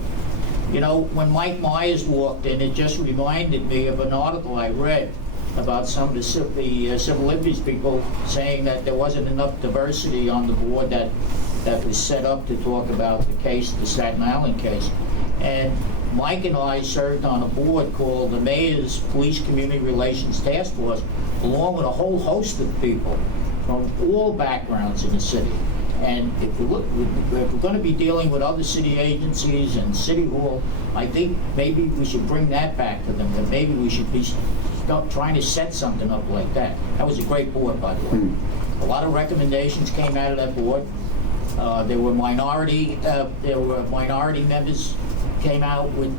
You know, when Mike Myers walked in, it just reminded me of an article I read about some of the civil liberties people saying that there wasn't enough diversity on the board that was set up to talk about the case, the Staten Island case. And Mike and I served on a board called the Mayor's Police Community Relations Task Force, along with a whole host of people from all backgrounds in the city. And if we're going to be dealing with other city agencies and City Hall, I think maybe we should bring that back to them, that maybe we should be trying to set something up like that. That was a great board, by the way. A lot of recommendations came out of that board. There were minority members came out with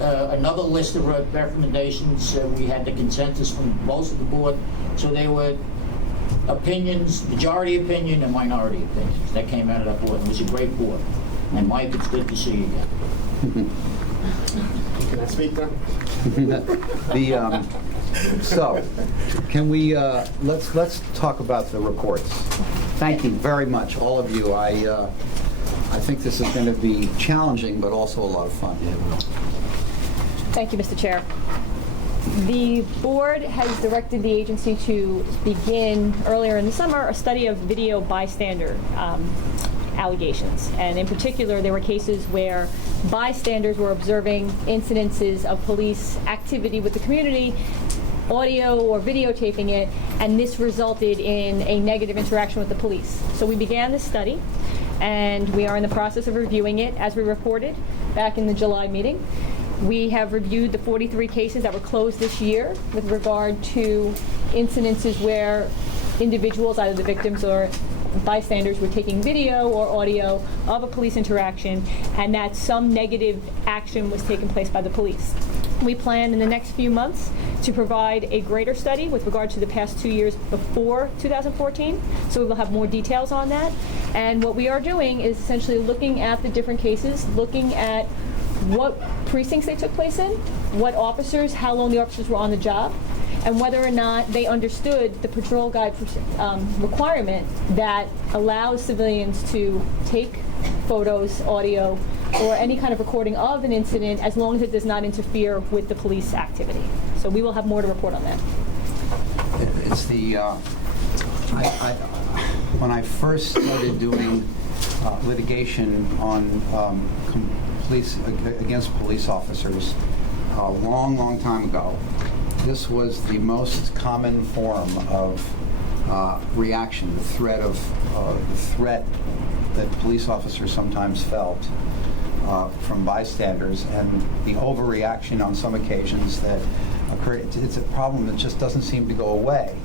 another list of recommendations. We had the consensus from most of the board. So they were opinions, majority opinion and minority opinions that came out of that board. It was a great board. And Mike, it's good to see you again. Can I speak now? So, can we let's talk about the reports. Thank you very much, all of you. I think this is going to be challenging, but also a lot of fun. Thank you, Mr. Chair. The board has directed the agency to begin earlier in the summer a study of video bystander allegations. And in particular, there were cases where bystanders were observing incidences of police activity with the community, audio or videotaping it, and this resulted in a negative interaction with the police. So we began this study, and we are in the process of reviewing it as we reported back in the July meeting. We have reviewed the 43 cases that were closed this year with regard to incidences where individuals, either the victims or bystanders, were taking video or audio of a police interaction, and that some negative action was taking place by the police. We plan in the next few months to provide a greater study with regard to the past 2 years before 2014, so we will have more details on that. And what we are doing is essentially looking at the different cases, looking at what precincts they took place in, what officers, how long the officers were on the job, and whether or not they understood the patrol guide requirement that allows civilians to take photos, audio, or any kind of recording of an incident as long as it does not interfere with the police activity. So we will have more to report on that. It's the, when I first started doing litigation on against police officers a long time ago, this was the most common form of reaction, the threat that police officers sometimes felt from bystanders, and the overreaction on some occasions that occurred. It's a problem that just doesn't seem to go away.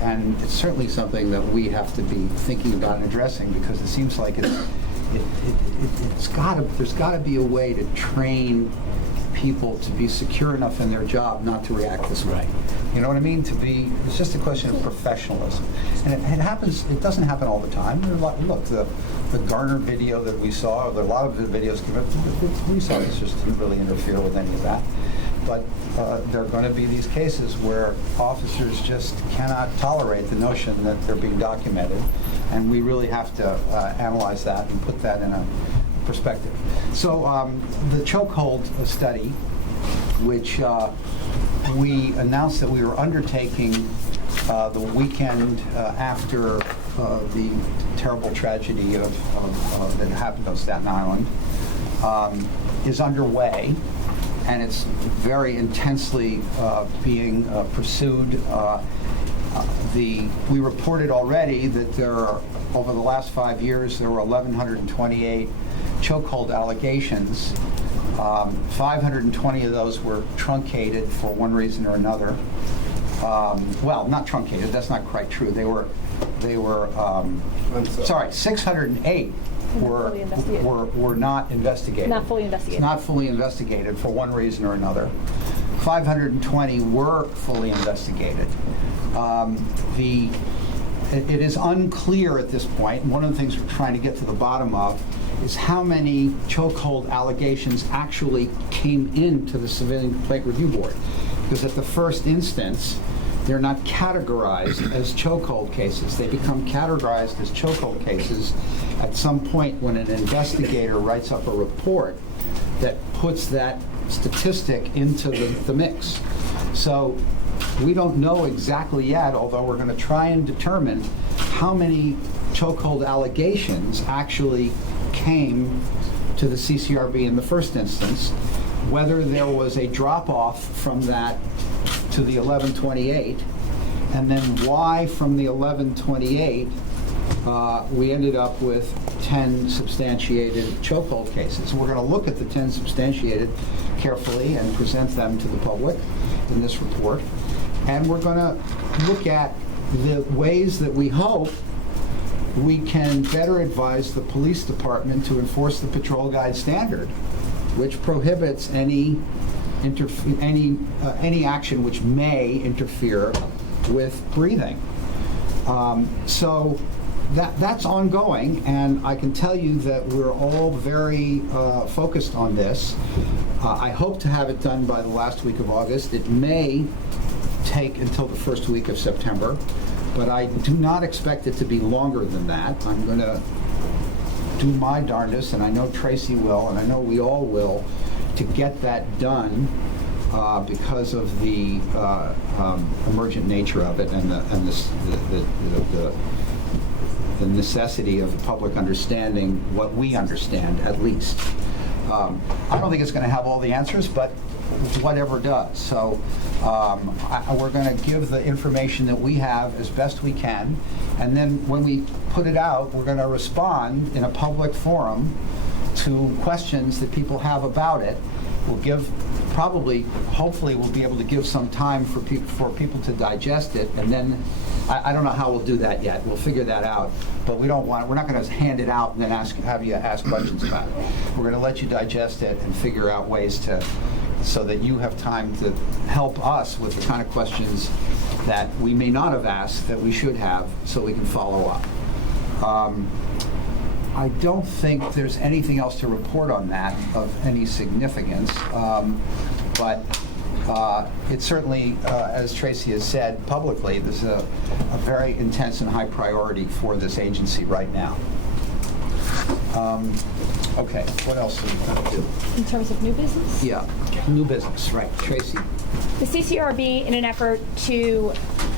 And it's certainly something that we have to be thinking about and addressing, because it seems like there's got to be a way to train people to be secure enough in their job not to react this way. You know what I mean? It's just a question of professionalism. And it happens, it doesn't happen all the time. Look, the Garner video that we saw, there are a lot of the videos, the police officers didn't really interfere with any of that. But there are going to be these cases where officers just cannot tolerate the notion that they're being documented, and we really have to analyze that and put that in a perspective. So the chokehold study, which we announced that we were undertaking the weekend after the terrible tragedy that happened on Staten Island, is underway. And it's very intensely being pursued. We reported already that over the last 5 years, there were 1,128 chokehold allegations. 520 of those were truncated for one reason or another. Well, not truncated, that's not quite true. They were 608 were not investigated. Not fully investigated. Not fully investigated for one reason or another. 520 were fully investigated. It is unclear at this point, and one of the things we're trying to get to the bottom of is how many chokehold allegations actually came into the Civilian Complaint Review Board. Because at the first instance, they're not categorized as chokehold cases. They become categorized as chokehold cases at some point when an investigator writes up a report that puts that statistic into the mix. So we don't know exactly yet, although we're going to try and determine how many chokehold allegations actually came to the CCRB in the first instance, whether there was a drop-off from that to the 1128, and then why from the 1128 we ended up with 10 substantiated chokehold cases. We're going to look at the 10 substantiated carefully and present them to the public in this report. And we're going to look at the ways that we hope we can better advise the police department to enforce the patrol guide standard, which prohibits any action which may interfere with breathing. So that's ongoing, and I can tell you that we're all very focused on this. I hope to have it done by the last week of August. It may take until the first week of September, but I do not expect it to be longer than that. I'm going to do my darndest, and I know Tracy will, and I know we all will, to get that done because of the emergent nature of it and the necessity of public understanding what we understand, at least. I don't think it's going to have all the answers, but whatever does. So we're going to give the information that we have as best we can, and then when we put it out, we're going to respond in a public forum to questions that people have about it. We'll give, hopefully we'll be able to give some time for people to digest it, and then I don't know how we'll do that yet. We'll figure that out, but we're not going to hand it out and then have you ask questions about it. We're going to let you digest it and figure out ways so that you have time to help us with the kind of questions that we may not have asked that we should have, so we can follow up. I don't think there's anything else to report on that of any significance, but it's certainly, as Tracy has said publicly, this is a very intense and high priority for this agency right now. Okay, what else are we going to do? In terms of new business? Yeah, new business, right. Tracy? The CCRB, in an effort to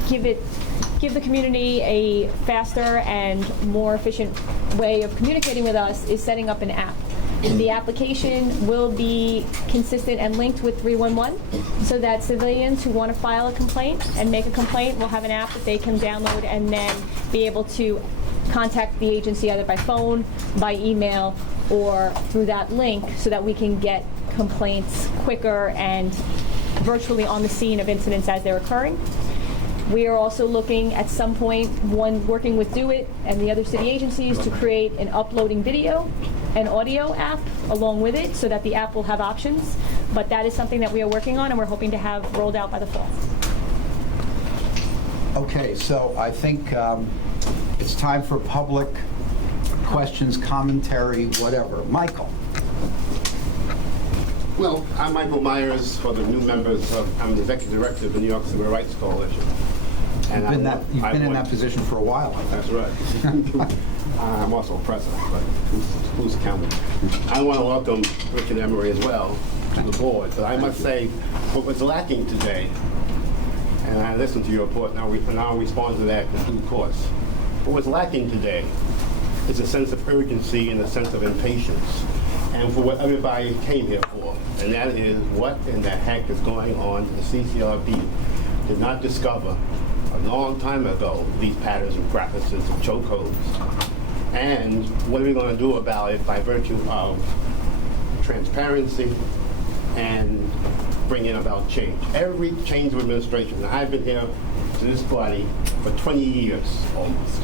give the community a faster and more efficient way of communicating with us, is setting up an app. The application will be consistent and linked with 311, so that civilians who want to file a complaint and make a complaint will have an app that they can download and then be able to contact the agency either by phone, by email, or through that link, so that we can get complaints quicker and virtually on the scene of incidents as they're occurring. We are also looking at some point, working with Do It and the other city agencies, to create an uploading video and audio app along with it, so that the app will have options. But that is something that we are working on, and we're hoping to have rolled out by the fall. Okay, so I think it's time for public questions, commentary, whatever. Michael. Well, I'm Michael Myers, for the new members I'm the Executive Director of the New York Civil Rights Coalition. And You've been in that position for a while. That's right. I'm also president, but who's counting? I want to welcome Richard Emery as well to the board, but I must say what was lacking today, and I listened to your report, now I'll respond to that in due course. What was lacking today is a sense of urgency and a sense of impatience, and for what everybody came here for, and that is what in the heck is going on. The CCRB did not discover a long time ago these patterns and practices of chokeholds. And what are we going to do about it by virtue of transparency and bringing about change? Every change of administration, and I've been here to this body for 20 years almost,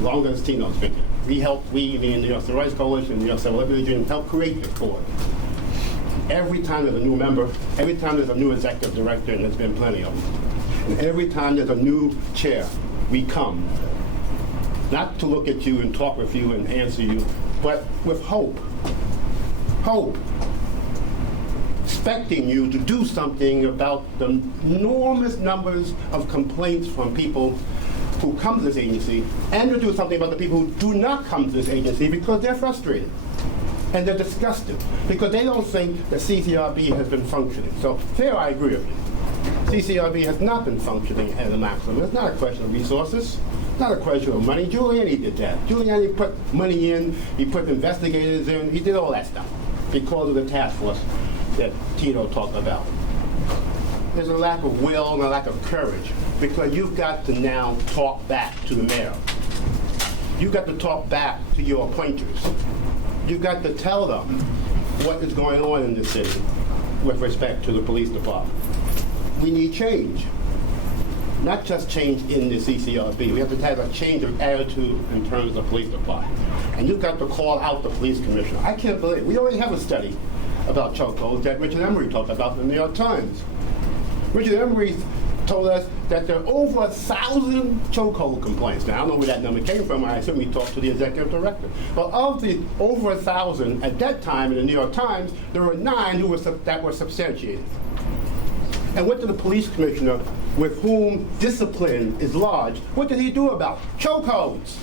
longer as Tino's been here. We, the New York Civil Rights Coalition, New York Civil Liberties Union, helped create this board. Every time there's a new member, every time there's a new executive director, and there's been plenty of them, and every time there's a new chair, we come, not to look at you and talk with you and answer you, but with hope. Hope. Expecting you to do something about the enormous numbers of complaints from people who come to this agency, and to do something about the people who do not come to this agency because they're frustrated. And they're disgusted because they don't think that CCRB has been functioning. So there I agree with you. CCRB has not been functioning at the maximum. It's not a question of resources. It's not a question of money. Giuliani did that. Giuliani put money in, he put investigators in, he did all that stuff because of the task force that Tino talked about. There's a lack of will and a lack of courage because you've got to now talk back to the mayor. You've got to talk back to your appointers. You've got to tell them what is going on in the city with respect to the police department. We need change. Not just change in the CCRB. We have to have a change of attitude in terms of the police department. And you've got to call out the police commissioner. I can't believe it. We already have a study about chokeholds that Richard Emery talked about in the New York Times. Richard Emery told us that there are over 1,000 chokehold complaints. Now, I don't know where that number came from. I assume he talked to the executive director. But of the over 1,000, at that time in the New York Times, there were 9 that were substantiated. And what did the police commissioner, with whom discipline is lodged, what did he do about chokeholds?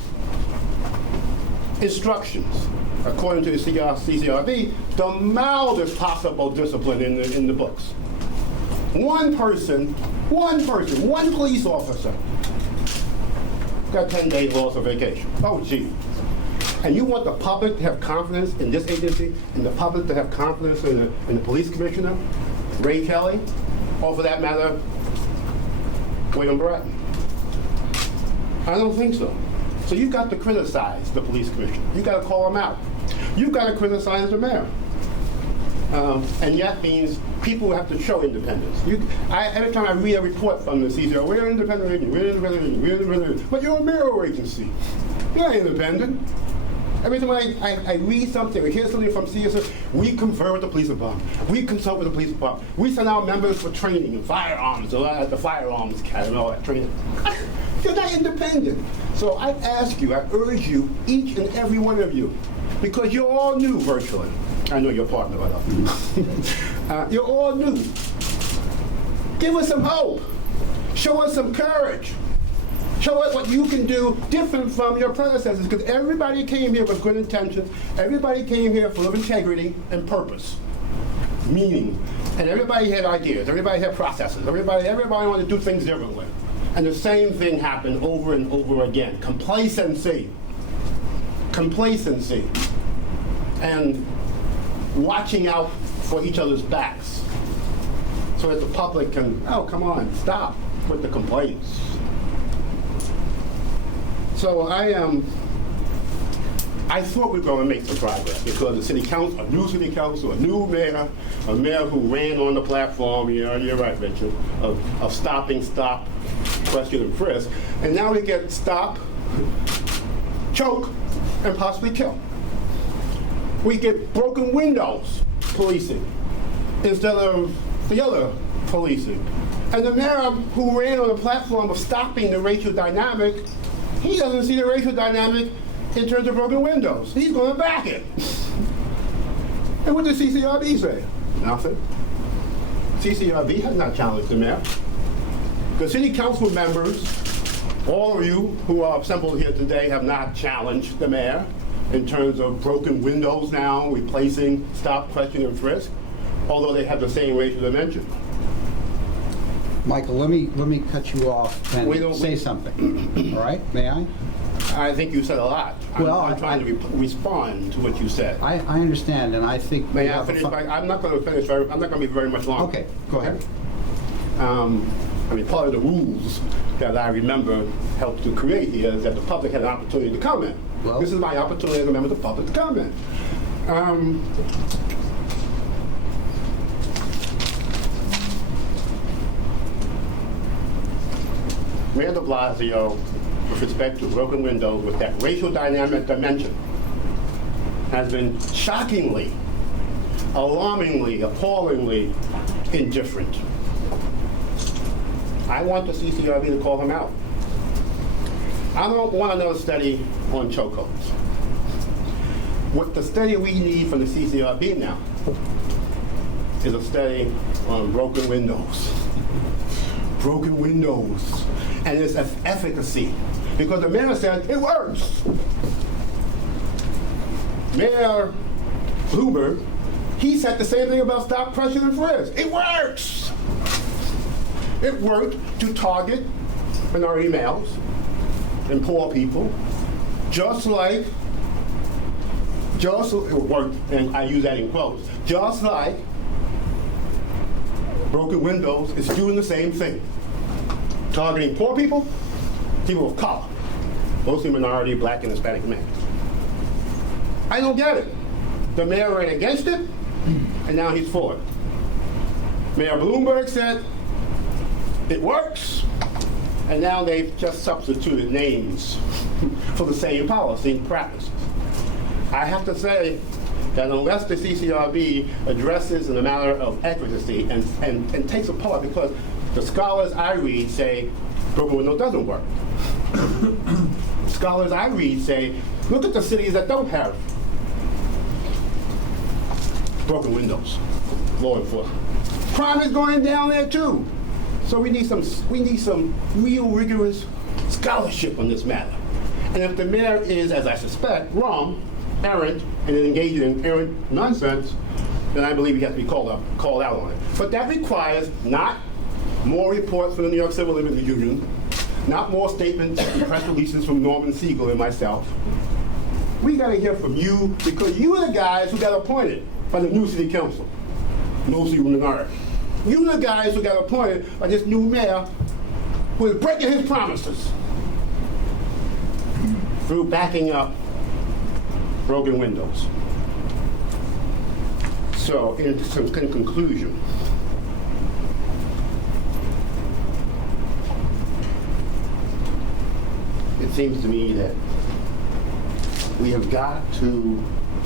Instructions. according to the CCRB, the mildest possible discipline in the books. One police officer got 10 days loss of vacation. Oh, gee. And you want the public to have confidence in this agency and the public to have confidence in the police commissioner, Ray Kelly, or for that matter, William Bratton? I don't think so. So you've got to criticize the police commissioner. You've got to call him out. You've got to criticize the mayor. And that means people have to show independence. Every time I read a report from the CCRB, we're an independent agency, we're an independent agency, we're an independent agency. But you're a mayoral agency. You're not independent. Every time I read something or hear something from CSO, we confer with the police department. We consult with the police department. We send out members for training and firearms, at the firearms academy and all that training. You're not independent. So I ask you, I urge you, each and every one of you, because you're all new virtually. I know your partner, by the way. You're all new. Give us some hope. Show us some courage. Show us what you can do different from your predecessors, because everybody came here with good intentions. Everybody came here full of integrity and purpose, meaning, and everybody had ideas. Everybody had processes. Everybody wanted to do things differently. And the same thing happened over and over again. Complacency. And watching out for each other's backs so that the public can, oh, come on, stop with the complaints. So I thought we were going to make some progress because the city council, a new city council, a new mayor, a mayor who ran on the platform, you're right, Richard, of stop, question, and frisk. And now we get stop, choke, and possibly kill. We get broken windows policing instead of the other policing. And the mayor who ran on the platform of stopping the racial dynamic, he doesn't see the racial dynamic in terms of broken windows. He's going to back it. And what does CCRB say? Nothing. CCRB has not challenged the mayor. The city council members, all of you who are assembled here today, have not challenged the mayor in terms of broken windows now, replacing stop, question, and frisk, although they have the same racial dimension. Michael, let me cut you off and say something. All right? May I? I think you said a lot. I'm trying to respond to what you said. I understand, and I think. May I finish? I'm not going to finish. I'm not going to be very much longer. Okay, go ahead. Part of the rules that I remember helped to create here is that the public had an opportunity to comment. Well, this is my opportunity as a member of the public to comment. Mayor de Blasio, with respect to broken windows with that racial dynamic dimension, has been shockingly, alarmingly, appallingly indifferent. I want the CCRB to call him out. I don't want another study on chokeholds. What the study we need from the CCRB now is a study on broken windows. Broken windows. And its efficacy. Because the mayor said, it works. Mayor Bloomberg, he said the same thing about stop, question, and frisk. It works. It worked to target minority males and poor people, just like, it worked, and I use that in quotes, just like broken windows is doing the same thing. Targeting poor people, people of color, mostly minority, black and Hispanic men. I don't get it. The mayor ran against it, and now he's for it. Mayor Bloomberg said, it works, and now they've just substituted names for the same policy and practices. I have to say that unless the CCRB addresses in a matter of accuracy and takes apart, because the scholars I read say broken window doesn't work. Scholars I read say, look at the cities that don't have broken windows, law enforcement. Crime is going down there too. So we need some real rigorous scholarship on this matter. And if the mayor is, as I suspect, wrong, errant and is engaging in errant nonsense, then I believe he has to be called out on it. But that requires not more reports from the New York Civil Liberties Union, not more statements and press releases from Norman Siegel and myself. We got to hear from you because you are the guys who got appointed by the new city council, mostly minority. You are the guys who got appointed by this new mayor who is breaking his promises through backing up broken windows. So, in conclusion, it seems to me that we have got to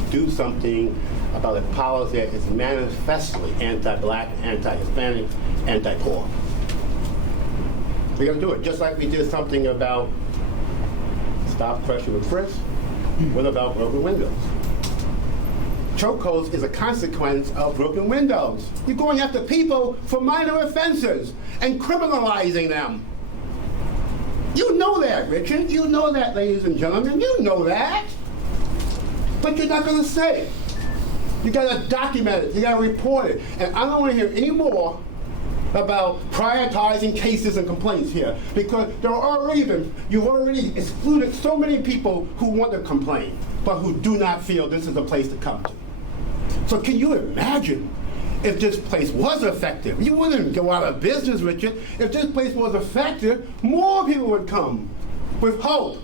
do something about a policy that is manifestly anti-black, anti-Hispanic, anti-poor. We got to do it, just like we did something about stop, question, and frisk. What about broken windows? Chokeholds is a consequence of broken windows. You're going after people for minor offenses and criminalizing them. You know that, Richard. You know that, ladies and gentlemen. You know that. But you're not going to say it. You got to document it. You got to report it. And I don't want to hear any more about prioritizing cases and complaints here, because you've already excluded so many people who want to complain, but who do not feel this is the place to come to. So can you imagine if this place was effective? You wouldn't go out of business, Richard. If this place was effective, more people would come with hope,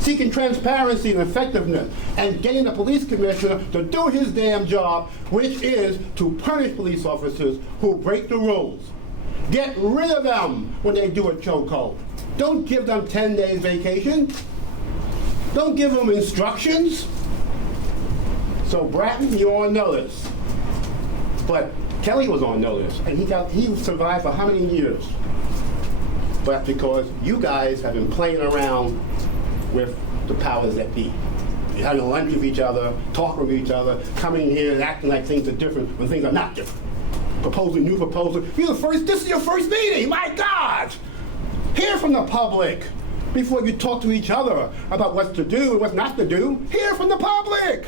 seeking transparency and effectiveness, and getting the police commissioner to do his damn job, which is to punish police officers who break the rules. Get rid of them when they do a chokehold. Don't give them 10 days vacation. Don't give them instructions. So Bratton, you're on notice. But Kelly was on notice, and he survived for how many years? But because you guys have been playing around with the powers that be. You're having lunch with each other, talking with each other, coming here and acting like things are different when things are not different. Proposing new proposals. This is your first meeting, my God! Hear from the public before you talk to each other about what to do and what not to do. Hear from the public!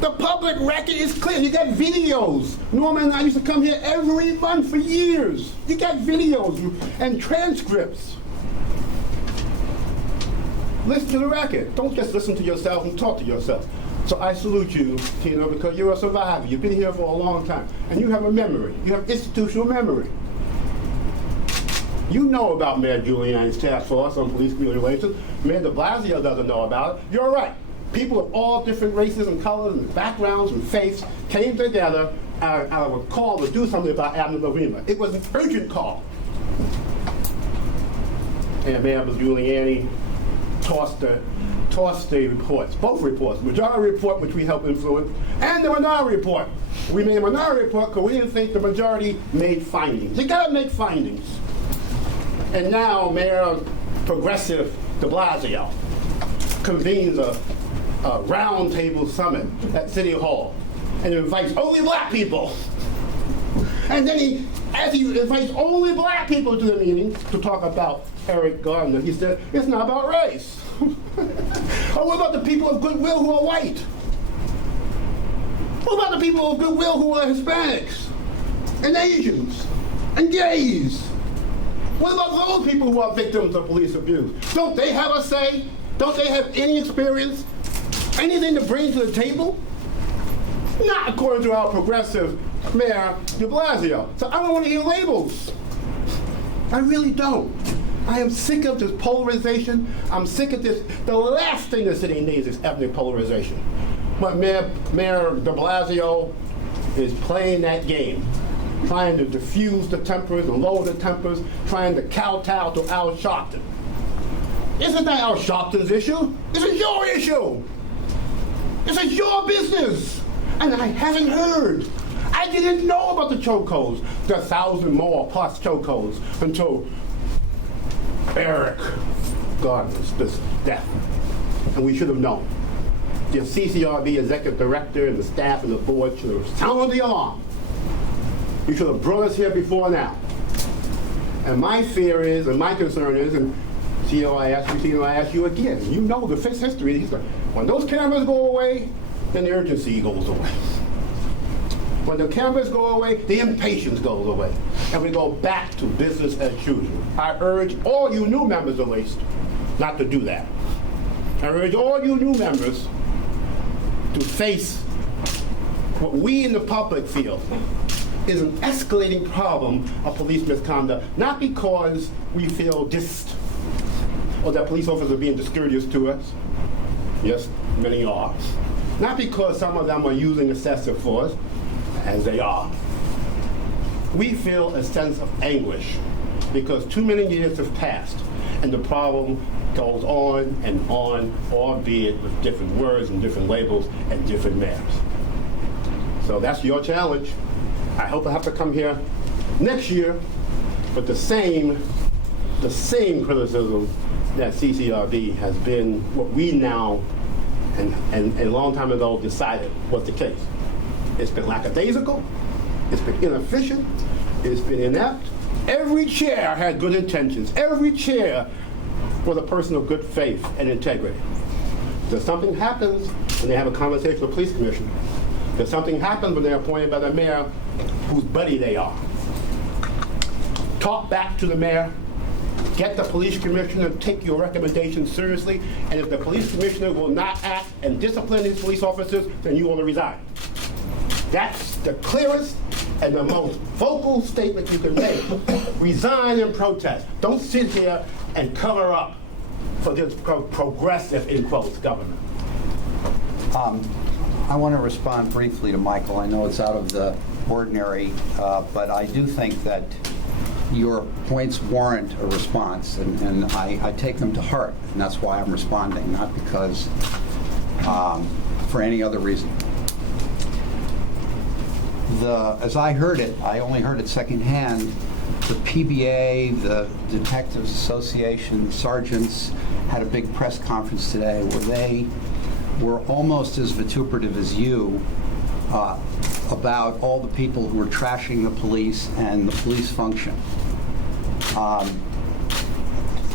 The public record is clear. You got videos. Norman and I used to come here every month for years. You got videos and transcripts. Listen to the record. Don't just listen to yourself and talk to yourself. So I salute you, Tino, because you're a survivor. You've been here for a long time. And you have a memory. You have institutional memory. You know about Mayor Giuliani's task force on police community relations. Mayor de Blasio doesn't know about it. You're right. People of all different races and colors and backgrounds and faiths came together out of a call to do something about Abner Lavima. It was an urgent call. And Mayor Giuliani tossed the reports, both reports, majority report, which we helped influence, and the minority report. We made a minority report because we didn't think the majority made findings. You gotta make findings. And now Mayor Progressive de Blasio convenes a roundtable summit at City Hall and invites only black people. And then as he invites only black people to the meeting to talk about Eric Gardner, he said, it's not about race. Or what about the people of goodwill who are white? What about the people of goodwill who are Hispanics and Asians and gays? What about those people who are victims of police abuse? Don't they have a say? Don't they have any experience? Anything to bring to the table? Not according to our progressive Mayor de Blasio. So I don't want to hear labels. I really don't. I am sick of this polarization. I'm sick of this. The last thing the city needs is ethnic polarization. But Mayor de Blasio is playing that game, trying to diffuse the tempers and lower the tempers, trying to kowtow to Al Sharpton. Isn't that Al Sharpton's issue? This is your issue. This is your business. And I haven't heard. I didn't know about the chokeholds, the 1,000 more plus chokeholds, until Eric Gardner's death. And we should have known. The CCRB executive director and the staff and the board should have sounded the alarm. You should have brought us here before now. And my fear is, and my concern is, and See how I ask you again. You know the history. When those cameras go away, then the urgency goes away. When the cameras go away, the impatience goes away. And we go back to business as usual. I urge all you new members of WASTE not to do that. I urge all you new members to face what we in the public feel is an escalating problem of police misconduct, not because we feel dissed or that police officers are being discourteous to us. Yes, many are. Not because some of them are using excessive force, as they are. We feel a sense of anguish because too many years have passed and the problem goes on and on, albeit with different words and different labels and different mayors. So that's your challenge. I hope I have to come here next year with the same criticism that CCRB has been what we now and a long time ago decided was the case. It's been lackadaisical, it's been inefficient, it's been inept. Every chair had good intentions. Every chair was a person of good faith and integrity. If something happens when they have a conversation with the police commissioner, if something happens when they're appointed by the mayor whose buddy they are, talk back to the mayor, get the police commissioner to take your recommendations seriously, and if the police commissioner will not act and discipline his police officers, then you want to resign. That's the clearest and the most vocal statement you can make. Resign and protest. Don't sit here and cover up for this progressive, in quotes, government. I want to respond briefly to Michael. I know it's out of the ordinary, but I do think that your points warrant a response, and I take them to heart, and that's why I'm responding, not because for any other reason. As I heard it, I only heard it secondhand, the PBA, the Detectives Association, sergeants had a big press conference today where they were almost as vituperative as you about all the people who were trashing the police and the police function.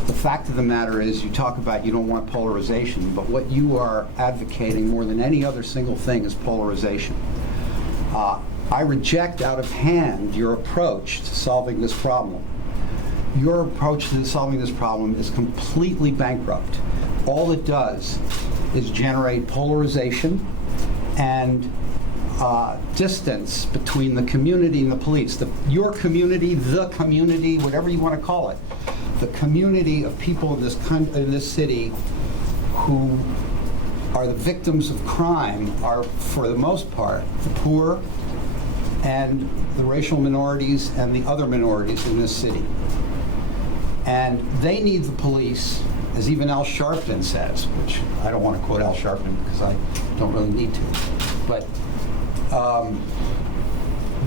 The fact of the matter is, you talk about you don't want polarization, but what you are advocating more than any other single thing is polarization. I reject out of hand your approach to solving this problem. Your approach to solving this problem is completely bankrupt. All it does is generate polarization and distance between the community and the police. Your community, the community, whatever you want to call it, the community of people in this city who are the victims of crime are, for the most part, the poor and the racial minorities and the other minorities in this city. And they need the police, as even Al Sharpton says, which I don't want to quote Al Sharpton because I don't really need to, but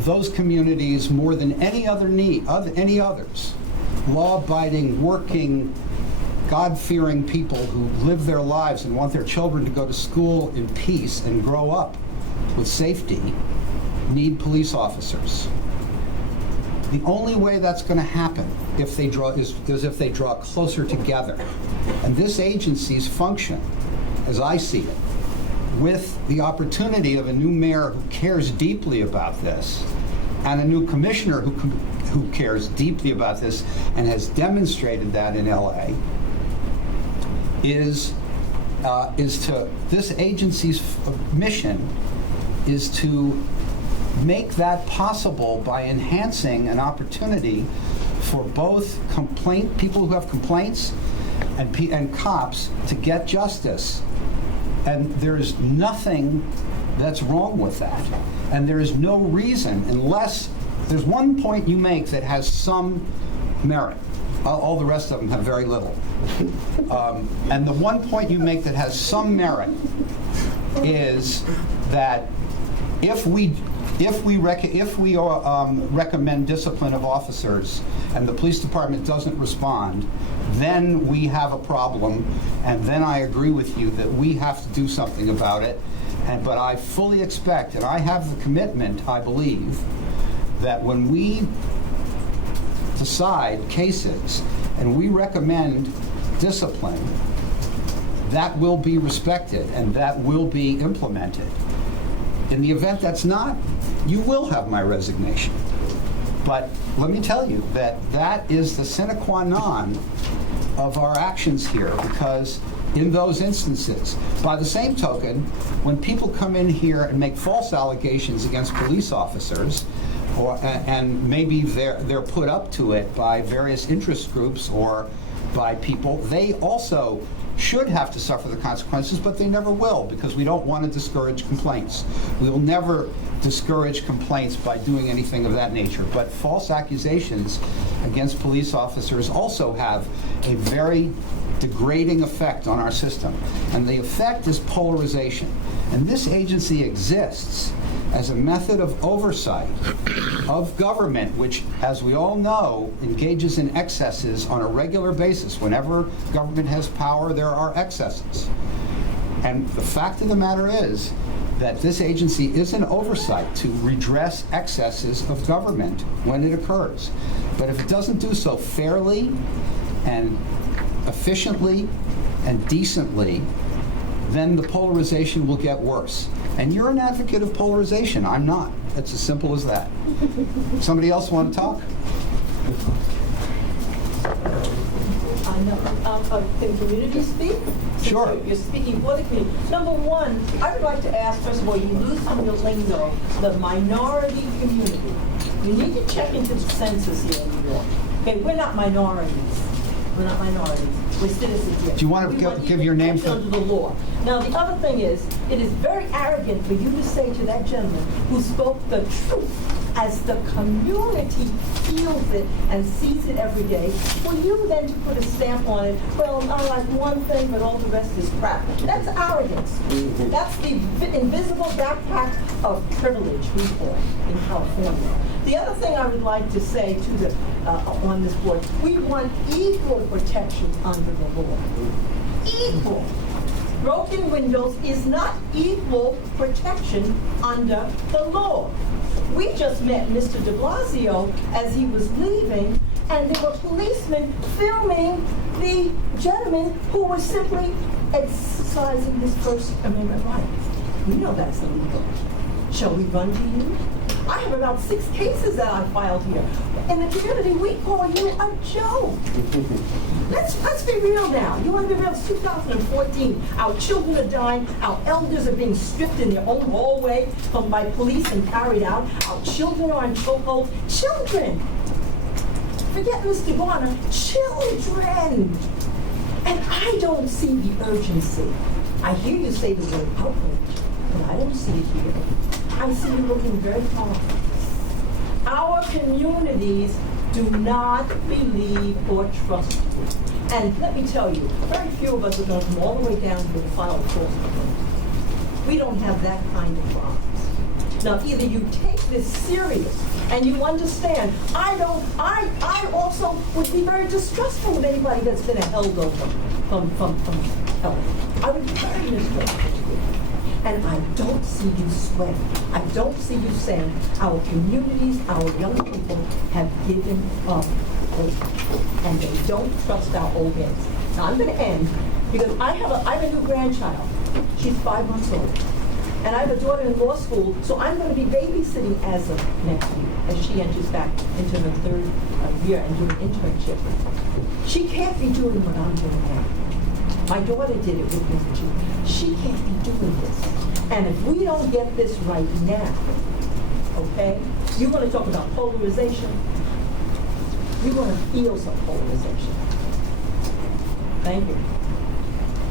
those communities, more than any others, law-abiding, working, God-fearing people who live their lives and want their children to go to school in peace and grow up with safety, need police officers. The only way that's going to happen is if they draw closer together. And this agency's function, as I see it, with the opportunity of a new mayor who cares deeply about this, and a new commissioner who cares deeply about this and has demonstrated that in LA, this agency's mission is to make that possible by enhancing an opportunity for both people who have complaints and cops to get justice. And there's nothing that's wrong with that. And there is no reason, unless there's one point you make that has some merit. All the rest of them have very little. And the one point you make that has some merit is that if we recommend discipline of officers and the police department doesn't respond, then we have a problem, and then I agree with you that we have to do something about it. But I fully expect, and I have the commitment, I believe, that when we decide cases and we recommend discipline, that will be respected and that will be implemented. In the event that's not, you will have my resignation. But let me tell you that that is the sine qua non of our actions here, because in those instances, by the same token, when people come in here and make false allegations against police officers, and maybe they're put up to it by various interest groups or by people, they also should have to suffer the consequences, but they never will, because we don't want to discourage complaints. We will never discourage complaints by doing anything of that nature. But false accusations against police officers also have a very degrading effect on our system. And the effect is polarization. And this agency exists as a method of oversight of government, which, as we all know, engages in excesses on a regular basis. Whenever government has power, there are excesses. And the fact of the matter is that this agency is an oversight to redress excesses of government when it occurs. But if it doesn't do so fairly and efficiently and decently, then the polarization will get worse. And you're an advocate of polarization. I'm not. It's as simple as that. Somebody else want to talk? Can community speak? Sure. You're speaking for the community. Number one, I would like to ask, first of all, you lose from your lingo the minority community. You need to check into the census here in New York. Okay, we're not minorities. We're not minorities. We're citizens here. Do you want to give your name for under the law? Now, the other thing is, it is very arrogant for you to say to that gentleman who spoke the truth as the community feels it and sees it every day, for you then to put a stamp on it, well, I like one thing, but all the rest is crap. That's arrogance. That's the invisible backpack of privilege, we call it in California. The other thing I would like to say to the on this board, we want equal protection under the law. Equal. Broken windows is not equal protection under the law. We just met Mr. de Blasio as he was leaving, and there were policemen filming the gentleman who was simply exercising his First Amendment rights. We know that's illegal. Shall we run to you? I have about 6 cases that I filed here. In the community, we call you a joke. Let's be real now. You want to be real? It's 2014. Our children are dying. Our elders are being stripped in their own hallway by police and carried out. Our children are in chokeholds. Children! Forget Mr. Garner. Children! And I don't see the urgency. I hear you say the word outrage, but I don't see it here. I see you looking very hard. Our communities do not believe or trust you. And let me tell you, very few of us are going to come all the way down here to file a false complaint. We don't have that kind of problems. Now, either you take this serious and you understand, I also would be very distrustful of anybody that's been held over from help. I would be very mistrustful. And I don't see you sweating. I don't see you saying our communities, our young people have given up hope, and they don't trust our old heads. Now I'm going to end because I have a new grandchild. She's 5 months old, and I have a daughter in law school. So I'm going to be babysitting as of next year as she enters back into her 3rd year and doing internship. She can't be doing what I'm doing now. My daughter did it with me too. She can't be doing this. And if we don't get this right now, okay, you want to talk about polarization? You're going to feel some polarization. Thank you.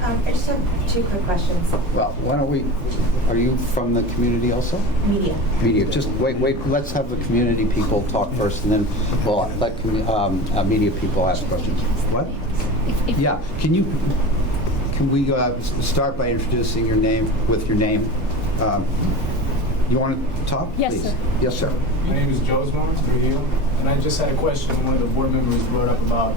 I just have 2 quick questions. Well, why don't we, are you from the community also? Media. Media, just wait, let's have the community people talk first, and then we'll let media people ask questions. What? Yeah, can we start by introducing your name with your name? You want to talk? Yes, please? sir. Yes, sir. My name is Josman Trujillo. and I just had a question. One of the board members brought up about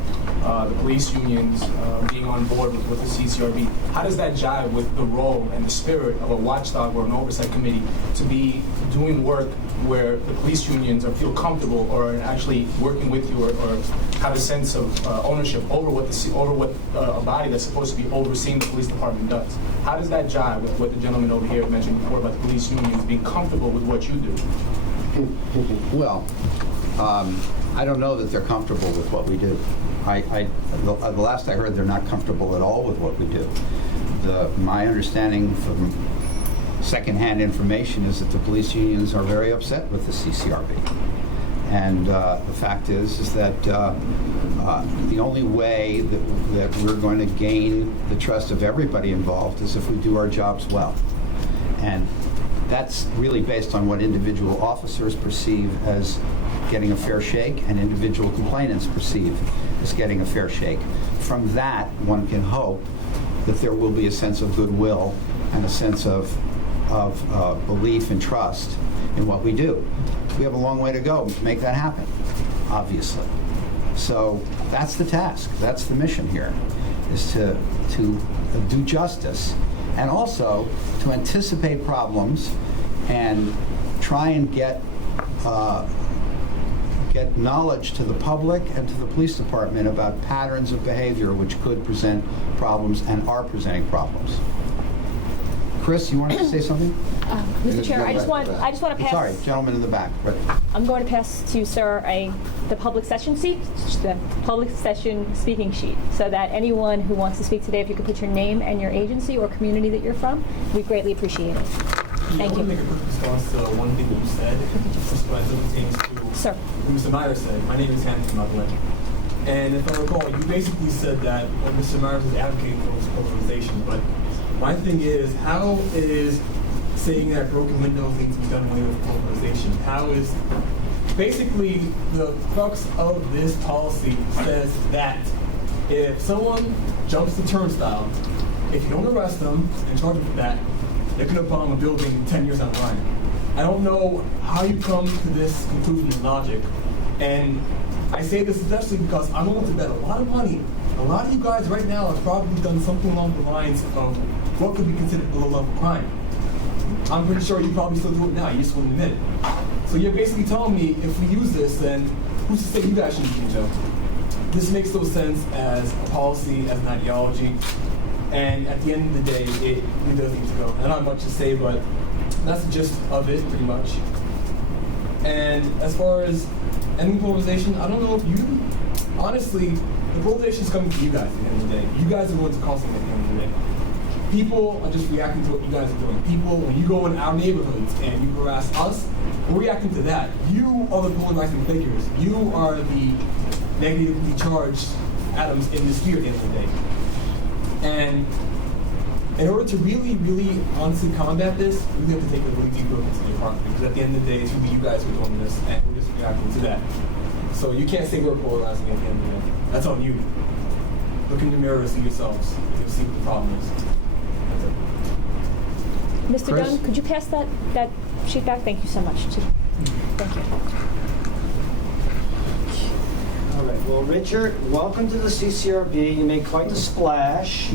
the police unions being on board with the CCRB. How does that jive with the role and the spirit of a watchdog or an oversight committee to be doing work where the police unions feel comfortable or are actually working with you or have a sense of ownership over what a body that's supposed to be overseeing the police department does? How does that jive with what the gentleman over here mentioned before about the police unions being comfortable with what you do? Well, I don't know that they're comfortable with what we do. The last I heard, they're not comfortable at all with what we do. My understanding from secondhand information is that the police unions are very upset with the CCRB. And the fact is that the only way that we're going to gain the trust of everybody involved is if we do our jobs well. And that's really based on what individual officers perceive as getting a fair shake and individual complainants perceive as getting a fair shake. From that, one can hope that there will be a sense of goodwill and a sense of belief and trust in what we do. We have a long way to go to make that happen, obviously. So that's the task. That's the mission here, is to do justice and also to anticipate problems and try and get knowledge to the public and to the police department about patterns of behavior which could present problems and are presenting problems. Chris, you wanted to say something? Mr. Chair, I just want to pass. Sorry, gentleman in the back. Right. I'm going to pass to Sir the public session speaking sheet, so that anyone who wants to speak today, if you could put your name and your agency or community that you're from, we'd greatly appreciate it. Thank you. I want to make a quick response to one thing that you said, as it pertains to Sir. what Mr. Meyer said. My name is Hampton Mugler. And if I recall, you basically said that Mr. Myers is advocating for polarization, but my thing is, how is saying that broken windows need to be done away with polarization? How is basically the crux of this policy says that if someone jumps the turnstile, if you don't arrest them and charge them for that, they're going to bomb a building 10 years down the line. I don't know how you come to this conclusion and logic, and I say this especially because I'm willing to bet a lot of money. A lot of you guys right now have probably done something along the lines of what could be considered below-level crime. I'm pretty sure you probably still do it now. You just wouldn't admit it. So you're basically telling me if we use this, then who's to say you guys shouldn't be in jail? This makes no sense as a policy, as an ideology, and at the end of the day, it does need to go. I don't have much to say, but that's the gist of it, pretty much. And as far as ending polarization, I don't know if you, honestly, the polarization is coming to you guys at the end of the day. You guys are the ones causing it at the end of the day. People are just reacting to what you guys are doing. People, when you go in our neighborhoods and you harass us, we're reacting to that. You are the polarizing figures. You are the negatively charged atoms in the sphere at the end of the day. And in order to really, really honestly combat this, we have to take a really deep look into the department, because at the end of the day, it's really you guys who are doing this, and we're just reacting to that. So you can't say we're polarizing at the end of the day. That's on you. Look in the mirror and see yourselves, and you'll see what the problem is. Mr. Chris? Dunn, could you pass that sheet back? Thank you so much. Thank you. All right. Well, Richard, welcome to the CCRB. You made quite the splash.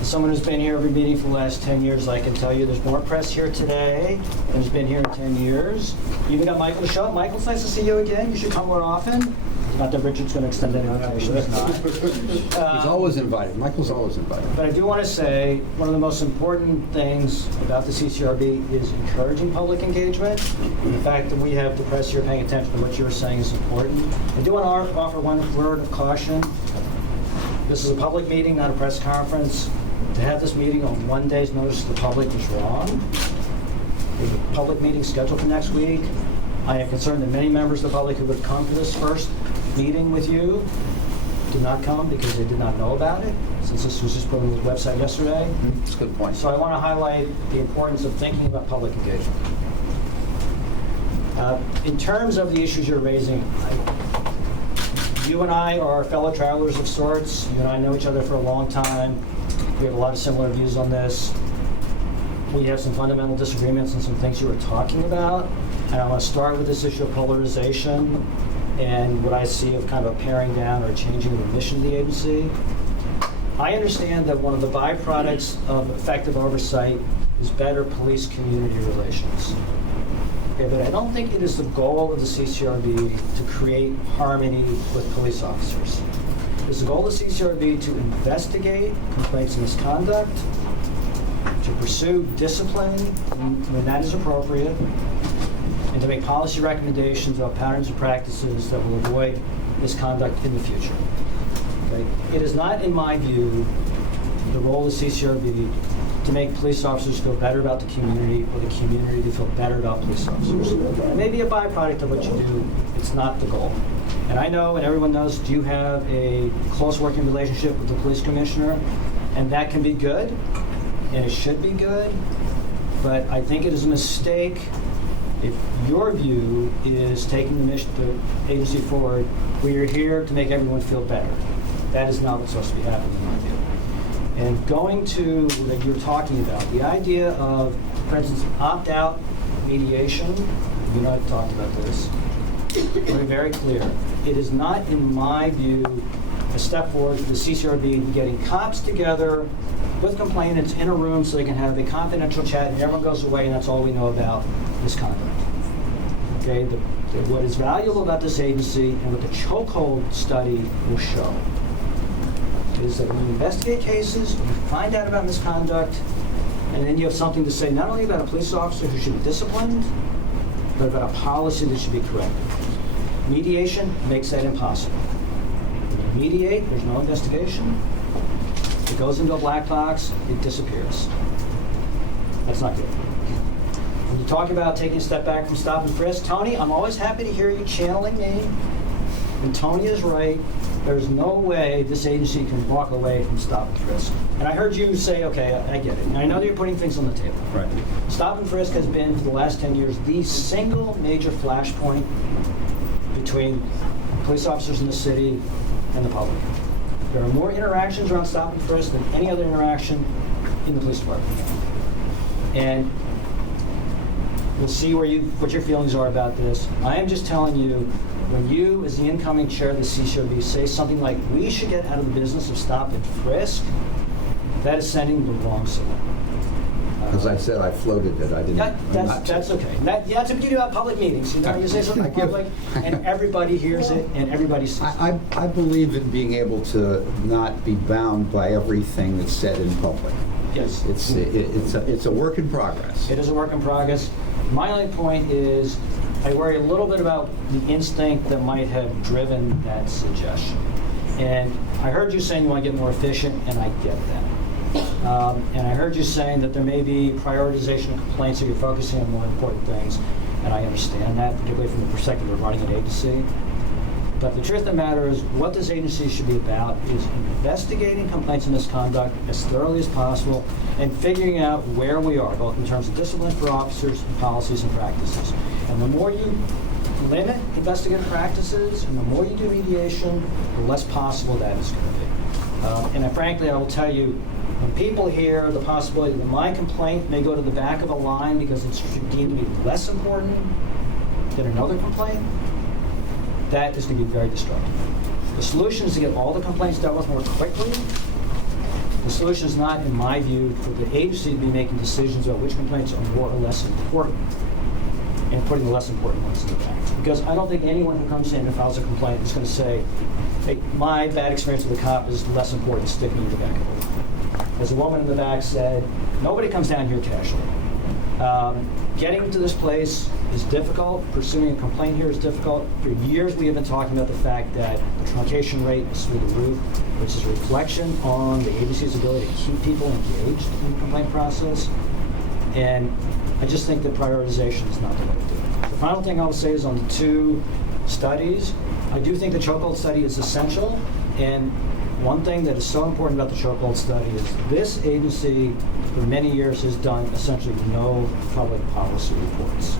As someone who's been here every meeting for the last 10 years, I can tell you there's more press here today than has been here in 10 years. You even got Michael to show up. Michael, it's nice to see you again. You should come more often. Not that Richard's going to extend any invitation. He's not. He's always invited. Michael's always invited. But I do want to say one of the most important things about the CCRB is encouraging public engagement. And the fact that we have the press here paying attention to what you're saying is important. I do want to offer one word of caution. This is a public meeting, not a press conference. To have this meeting on one day's notice to the public is wrong. We have a public meeting scheduled for next week. I am concerned that many members of the public who would come to this first meeting with you did not come because they did not know about it, since this was just put on the website yesterday. That's a good point. So I want to highlight the importance of thinking about public engagement. In terms of the issues you're raising, you and I are fellow travelers of sorts. You and I know each other for a long time. We have a lot of similar views on this. we have some fundamental disagreements on some things you were talking about. And I want to start with this issue of polarization and what I see of kind of a paring down or changing of the mission of the agency. I understand that one of the byproducts of effective oversight is better police-community relations. Okay, but I don't think it is the goal of the CCRB to create harmony with police officers. It is the goal of the CCRB to investigate complaints of misconduct, to pursue discipline when that is appropriate, and to make policy recommendations about patterns and practices that will avoid misconduct in the future. Okay? It is not, in my view, the role of the CCRB to make police officers feel better about the community or the community to feel better about police officers. It may be a byproduct of what you do. It's not the goal. And I know, and everyone knows, you have a close working relationship with the police commissioner, and that can be good, and it should be good, but I think it is a mistake if your view is taking the agency forward where you're here to make everyone feel better. That is not what's supposed to be happening in my view. And going to what you're talking about, the idea of, for instance, opt-out mediation, you and I have talked about this, very, very clear. It is not, in my view, a step forward for the CCRB getting cops together with complainants in a room so they can have a confidential chat and everyone goes away and that's all we know about misconduct. Okay, what is valuable about this agency and what the chokehold study will show is that when you investigate cases, you find out about misconduct, and then you have something to say not only about a police officer who should be disciplined, but about a policy that should be corrected. Mediation makes that impossible. When you mediate, there's no investigation. It goes into a black box, it disappears. That's not good. When you talk about taking a step back from stop and frisk, Tony, I'm always happy to hear you channeling me. And Tony is right. There's no way this agency can walk away from stop and frisk. And I heard you say, okay, I get it. And I know that you're putting things on the table. Right. Stop and frisk has been, for the last 10 years, the single major flashpoint between police officers in the city and the public. There are more interactions around stop and frisk than any other interaction in the police department. And we'll see what your feelings are about this. I am just telling you, when you, as the incoming chair of the CCRB, say something like, we should get out of the business of stop and frisk, that is sending the wrong signal. As I said, I floated it. I didn't. That's okay. That's what you do at public meetings. You know, you say something in public, and everybody hears it, and everybody sees it. I believe in being able to not be bound by everything that's said in public. Yes. It's a work in progress. It is a work in progress. My only point is, I worry a little bit about the instinct that might have driven that suggestion. And I heard you saying you want to get more efficient, and I get that. And I heard you saying that there may be prioritization of complaints, so you're focusing on more important things, and I understand that, particularly from the perspective of running an agency. But the truth of the matter is, what this agency should be about is investigating complaints of misconduct as thoroughly as possible and figuring out where we are, both in terms of discipline for officers and policies and practices. And the more you limit investigative practices and the more you do mediation, the less possible that is going to be. And frankly, I will tell you, when people hear the possibility that my complaint may go to the back of a line because it's deemed to be less important than another complaint, that is going to be very destructive. The solution is to get all the complaints dealt with more quickly. The solution is not, in my view, for the agency to be making decisions about which complaints are more or less important and putting the less important ones in the back. Because I don't think anyone who comes in and files a complaint is going to say, hey, my bad experience with a cop is less important, stick me in the back of the line. As a woman in the back said, nobody comes down here casually. Getting to this place is difficult. Pursuing a complaint here is difficult. For years, we have been talking about the fact that the truncation rate is through the roof, which is a reflection on the agency's ability to keep people engaged in the complaint process. And I just think that prioritization is not the way to do it. The final thing I'll say is on the two studies. I do think the chokehold study is essential. And one thing that is so important about the chokehold study is this agency, for many years, has done essentially no public policy reports.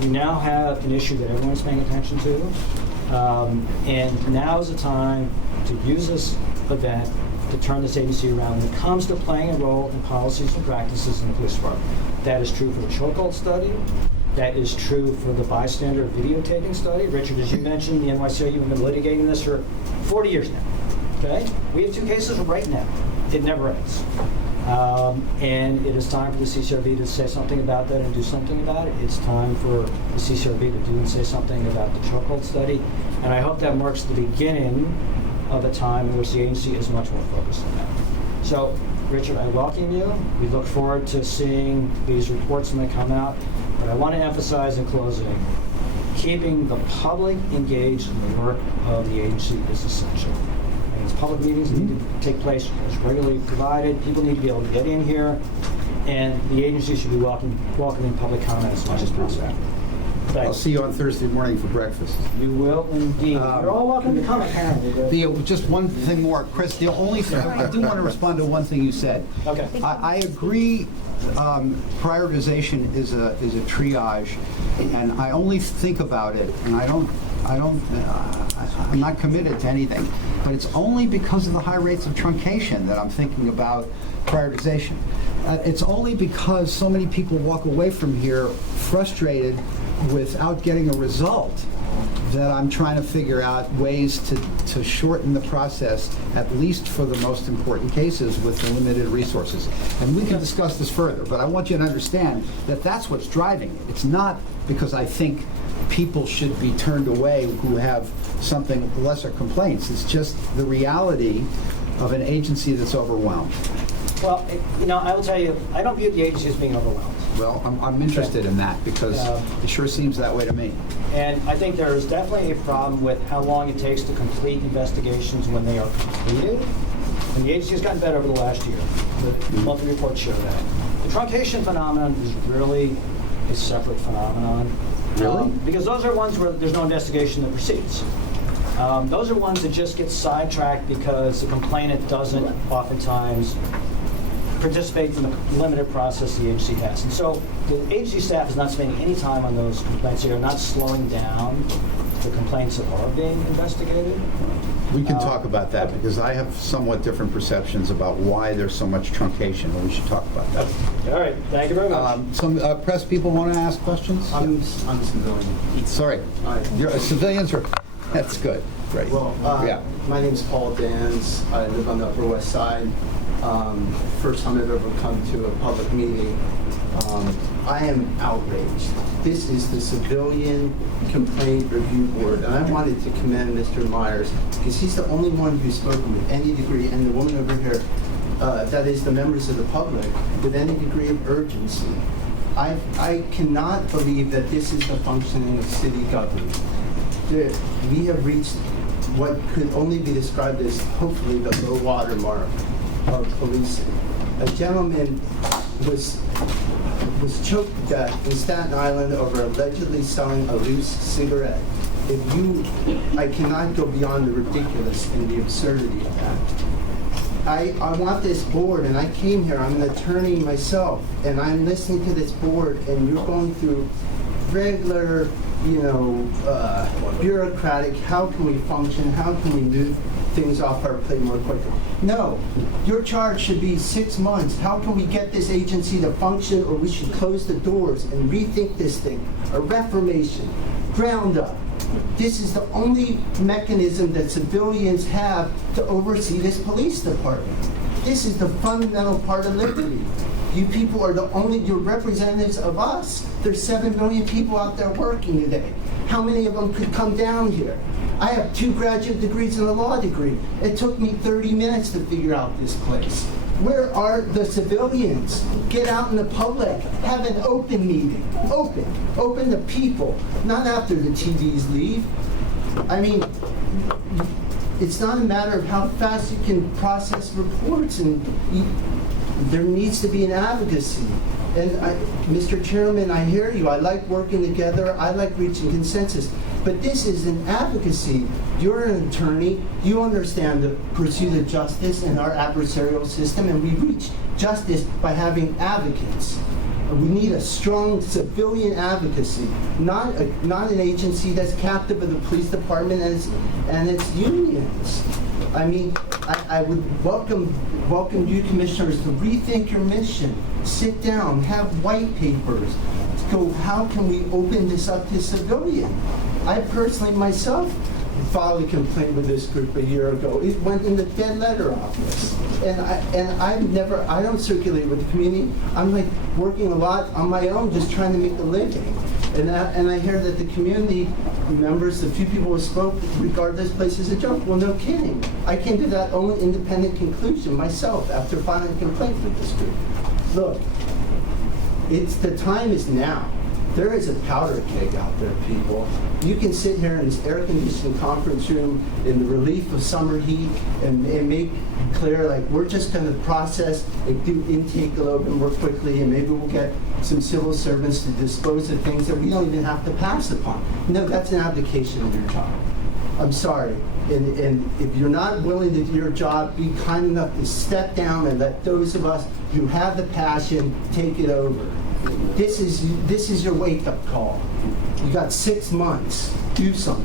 We now have an issue that everyone's paying attention to, and now is the time to use this event to to turn this agency around when it comes to playing a role in policies and practices in the police department. That is true for the chokehold study. That is true for the bystander videotaping study. Richard, as you mentioned, the NYC, you've been litigating this for 40 years now. Okay? We have 2 cases right now. It never ends. And it is time for the CCRB to say something about that and do something about it. It's time for the CCRB to do and say something about the chokehold study. And I hope that marks the beginning of a time in which the agency is much more focused on that. So, Richard, I welcome you. We look forward to seeing these reports when they come out. But I want to emphasize in closing, keeping the public engaged in the work of the agency is essential. And it's public meetings need to take place as regularly provided. People need to be able to get in here, and the agency should be welcoming public comment as much as possible. I'll see you on Thursday morning for breakfast. You will indeed. You're all welcome to come, apparently. Just one thing more, Chris. The only thing I do want to respond to one thing you said. Okay. I agree. Prioritization is a triage, and I only think about it, and I'm not committed to anything, but it's only because of the high rates of truncation that I'm thinking about prioritization. It's only because so many people walk away from here frustrated without getting a result that I'm trying to figure out ways to shorten the process, at least for the most important cases with the limited resources. And we can discuss this further, but I want you to understand that that's what's driving it. It's not because I think people should be turned away who have something lesser complaints. It's just the reality of an agency that's overwhelmed. Well, I will tell you, I don't view the agency as being overwhelmed. Well, I'm interested in that because it sure seems that way to me. And I think there is definitely a problem with how long it takes to complete investigations when they are completed. And the agency has gotten better over the last year. The monthly reports show that. The truncation phenomenon is really a separate phenomenon. Really? Because those are ones where there's no investigation that proceeds. Those are ones that just get sidetracked because the complainant doesn't oftentimes participate in the limited process the agency has. And so the agency staff is not spending any time on those complaints. They are not slowing down the complaints that are being investigated. We can talk about that because I have somewhat different perceptions about why there's so much truncation, and we should talk about that. All right, thank you very much. Some press people want to ask questions? I'm civilian. Sorry. You're a civilian? That's good. Great. Well, my name's Paul Dans. I live on the Upper West Side. First time I've ever come to a public meeting. I am outraged. This is the Civilian Complaint Review Board, and I wanted to commend Mr. Myers because he's the only one who's spoken with any degree, and the woman over here, that is the members of the public, with any degree of urgency. I cannot believe that this is the functioning of city government. We have reached what could only be described as hopefully the low water mark of policing. A gentleman was choked to death in Staten Island over allegedly selling a loose cigarette. I cannot go beyond the ridiculous and the absurdity of that. I want this board, and I came here, I'm an attorney myself, and I'm listening to this board, and you're going through regular, bureaucratic, how can we function, how can we move things off our plate more quickly. No, your charge should be 6 months. How can we get this agency to function, or we should close the doors and rethink this thing? A reformation, ground up. This is the only mechanism that civilians have to oversee this police department. This is the fundamental part of liberty. You people are you're representatives of us. There's 7 million people out there working today. How many of them could come down here? I have 2 graduate degrees and a law degree. It took me 30 minutes to figure out this place. Where are the civilians? Get out in the public. Have an open meeting. Open to people, not after the TVs leave. I mean, it's not a matter of how fast you can process reports, and there needs to be an advocacy. And Mr. Chairman, I hear you. I like working together. I like reaching consensus. But this is an advocacy. You're an attorney. You understand the pursuit of justice in our adversarial system, and we reach justice by having advocates. We need a strong civilian advocacy, not an agency that's captive of the police department and its unions. I mean, I would welcome you commissioners to rethink your mission. Sit down, have white papers. Go, how can we open this up to civilian? I personally myself filed a complaint with this group a year ago. It went in the dead letter office. And I don't circulate with the community. I'm like working a lot on my own, just trying to make a living. And I hear that the community members, the few people who spoke, regard this place as a joke. Well, no kidding. I came to that own independent conclusion myself after filing a complaint with this group. Look, the time is now. There is a powder keg out there, people. You can sit here in this air-conditioned conference room in the relief of summer heat and make clear, like, we're just going to process and do intake a little bit more quickly, and maybe we'll get some civil servants to dispose of things that we don't even have to pass upon. No, that's an abdication of your job. I'm sorry. And if you're not willing to do your job, be kind enough to step down and let those of us who have the passion take it over. This is your wake-up call. You got 6 months. Do something.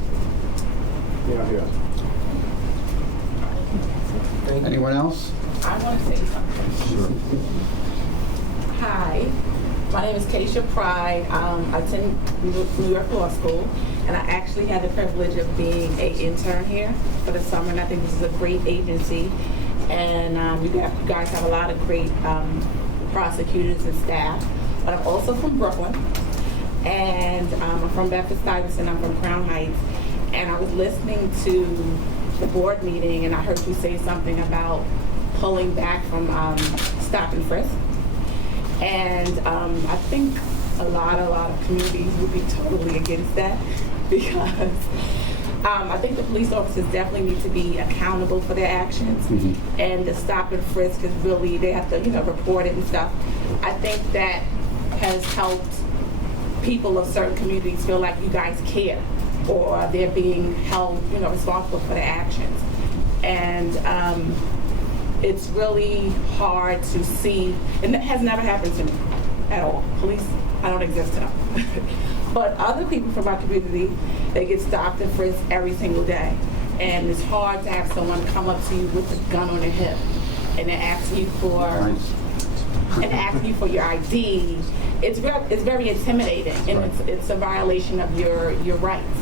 Yeah. Anyone else? I want to say something. Sure. Hi, my name is Keisha Pride. I attend New York Law School, and I actually had the privilege of being an intern here for the summer, and I think this is a great agency. And you guys have a lot of great prosecutors and staff. But I'm also from Brooklyn, and I'm from Bedford-Stuyvesant. I'm from Crown Heights, and I was listening to the board meeting, and I heard you say something about pulling back from stop and frisk. And I think a lot of communities would be totally against that because I think the police officers definitely need to be accountable for their actions. Mm-hmm. And the stop and frisk is really, they have to, report it and stuff. I think that has helped people of certain communities feel like you guys care, or they're being held, responsible for their actions. And it's really hard to see, and that has never happened to me at all. Police, I don't exist to them. But other people from our community, they get stopped and frisked every single day. And it's hard to have someone come up to you with a gun on their hip and they're asking you for your ID. It's very intimidating, and it's a violation of your rights.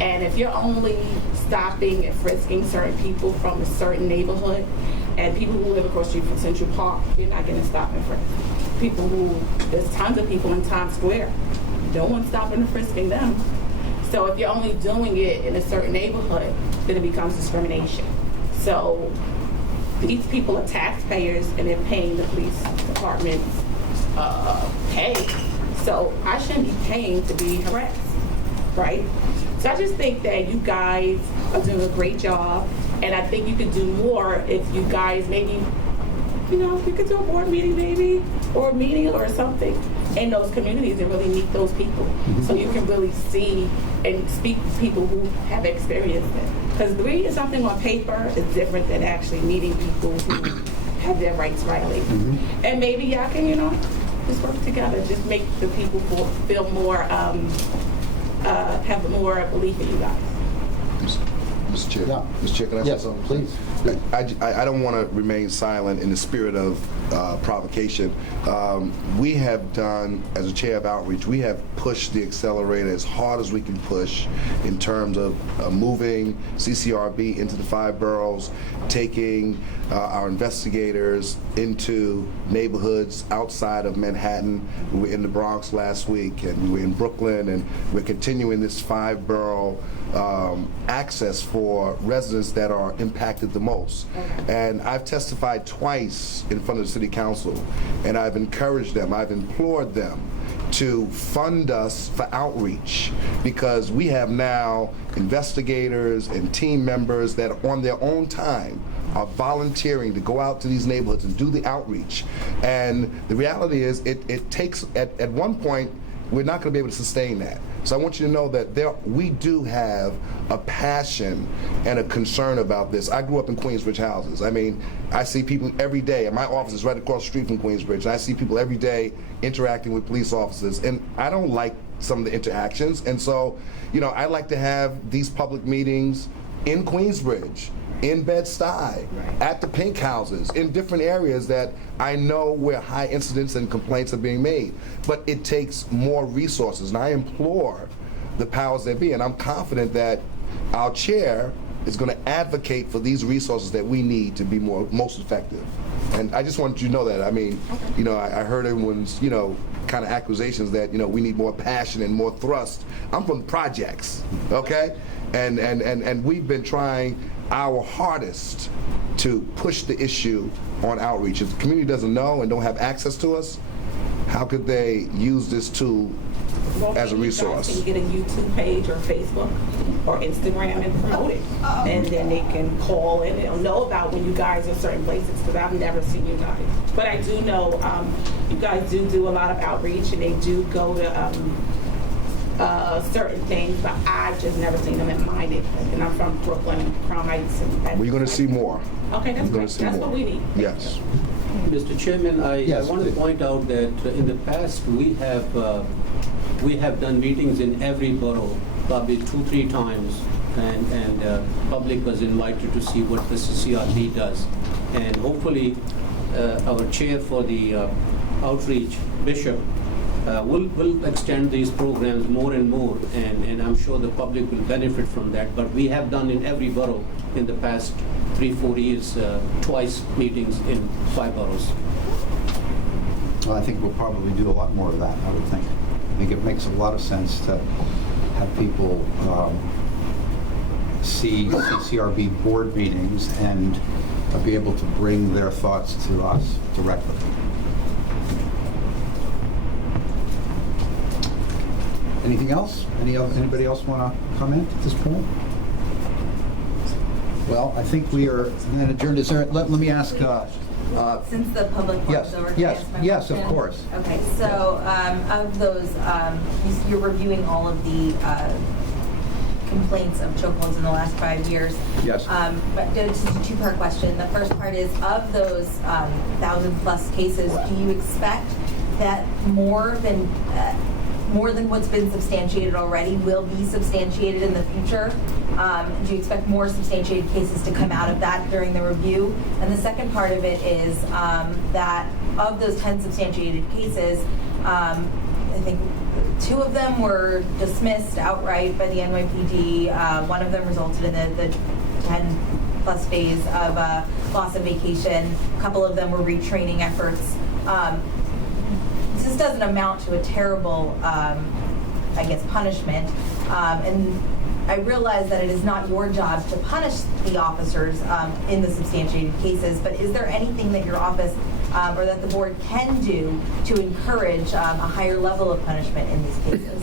And if you're only stopping and frisking certain people from a certain neighborhood, and people who live across the street from Central Park, you're not going to stop and frisk. There's tons of people in Times Square. No one's stopping and frisking them. So if you're only doing it in a certain neighborhood, then it becomes discrimination. So these people are taxpayers, and they're paying the police department's pay. So I shouldn't be paying to be harassed, right? So I just think that you guys are doing a great job, and I think you could do more if you guys maybe, you could do a board meeting maybe, or a meeting or something in those communities and really meet those people. Mm-hmm. So you can really see and speak to people who have experienced it. Because reading something on paper is different than actually meeting people who have their rights violated. Mm-hmm. And maybe y'all can, just work together, just make the people feel more, have more belief in you guys. Mr. Chair, Yeah. Mr. Chair, can I say something? Please. I don't want to remain silent in the spirit of provocation. We have done, as a chair of outreach, we have pushed the accelerator as hard as we can push in terms of moving CCRB into the 5 boroughs, taking our investigators into neighborhoods outside of Manhattan. We were in the Bronx last week, and we were in Brooklyn, and we're continuing this 5-borough access for residents that are impacted the most. And I've testified twice in front of the City Council, and I've encouraged them, I've implored them to fund us for outreach, because we have now investigators and team members that on their own time are volunteering to go out to these neighborhoods and do the outreach. And the reality is it takes, at one point, we're not going to be able to sustain that. So I want you to know that we do have a passion and a concern about this. I grew up in Queensbridge houses. I mean, I see people every day, and my office is right across the street from Queensbridge, and I see people every day interacting with police officers, and I don't like some of the interactions. And so, I like to have these public meetings in Queensbridge in Bed-Stuy, at the pink houses, in different areas that I know where high incidents and complaints are being made. But it takes more resources, and I implore the powers that be, and I'm confident that our chair is going to advocate for these resources that we need to be most effective. And I just wanted you to know that. I mean, you know, I heard everyone's, you know, kind of accusations that, you know, we need more passion and more thrust. I'm from projects, okay? And we've been trying our hardest to push the issue on outreach. If the community doesn't know and don't have access to us, how could they use this tool as a resource? You guys can get a YouTube page or Facebook or Instagram and promote it. And then they can call and they'll know about when you guys are certain places, because I've never seen you guys. But I do know you guys do a lot of outreach, and they do go to certain things, but I've just never seen them in my neighborhood. And I'm from Brooklyn, Crown Heights. And We're going to see more. Okay, that's great. That's what we need. Yes. Mr. Chairman, I want to point out that in the past we have done meetings in every borough, probably 2-3 times, and public was invited to see what the CCRB does. And hopefully our chair for the outreach, Bishop, will extend these programs more and more, and I'm sure the public will benefit from that. But we have done in every borough in the past 3-4 years, twice meetings in 5 boroughs. Well, I think we'll probably do a lot more of that, I would think. I think it makes a lot of sense to have people see CCRB board meetings and be able to bring their thoughts to us directly. Anything else? Anybody else want to comment at this point? Well, I think we are then adjourned. Is there, let me ask. Since the public forum is over, can I ask my yes, of question? course. Okay, so of those, you're reviewing all of the complaints of chokeholds in the last 5 years. Yes. But it's a two-part question. The first part is, of those 1,000+ cases, do you expect that more than what's been substantiated already will be substantiated in the future? Do you expect more substantiated cases to come out of that during the review? And the second part of it is that of those 10 substantiated cases, I think 2 of them were dismissed outright by the NYPD. 1 of them resulted in the 10+ days of loss of vacation. A couple of them were retraining efforts. This doesn't amount to a terrible, I guess, punishment. And I realize that it is not your job to punish the officers in the substantiated cases, but is there anything that your office or that the board can do to encourage a higher level of punishment in these cases?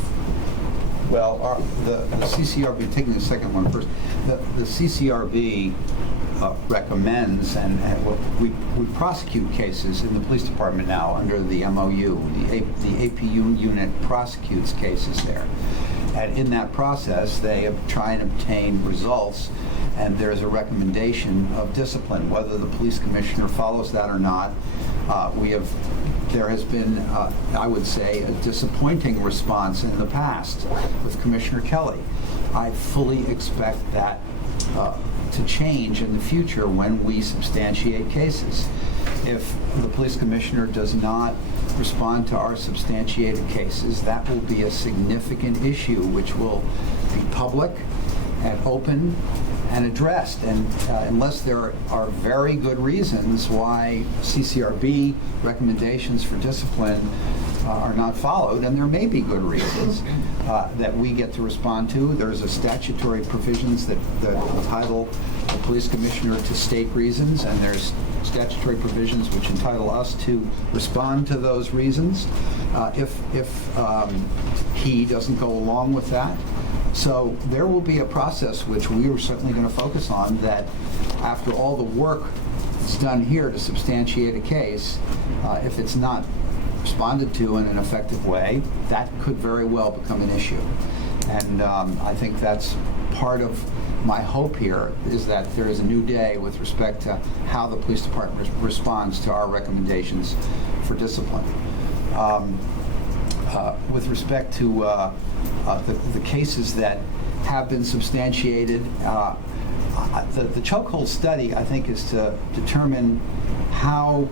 Well, the CCRB, taking the second one first, the CCRB recommends, and we prosecute cases in the police department now under the MOU. The APU unit prosecutes cases there. And in that process, they try and obtain results, and there's a recommendation of discipline. Whether the police commissioner follows that or not, there has been, I would say, a disappointing response in the past with Commissioner Kelly. I fully expect that to change in the future when we substantiate cases. If the police commissioner does not respond to our substantiated cases, that will be a significant issue which will be public and open and addressed. And unless there are very good reasons why CCRB recommendations for discipline are not followed, and there may be good reasons that we get to respond to. There's a statutory provisions that entitle the police commissioner to state reasons, and there's statutory provisions which entitle us to respond to those reasons if he doesn't go along with that. So there will be a process which we are certainly going to focus on, that after all the work that's done here to substantiate a case, if it's not responded to in an effective way, that could very well become an issue. And I think that's part of my hope here, is that there is a new day with respect to how the police department responds to our recommendations for discipline. With respect to the cases that have been substantiated, the chokehold study, I think, is to determine how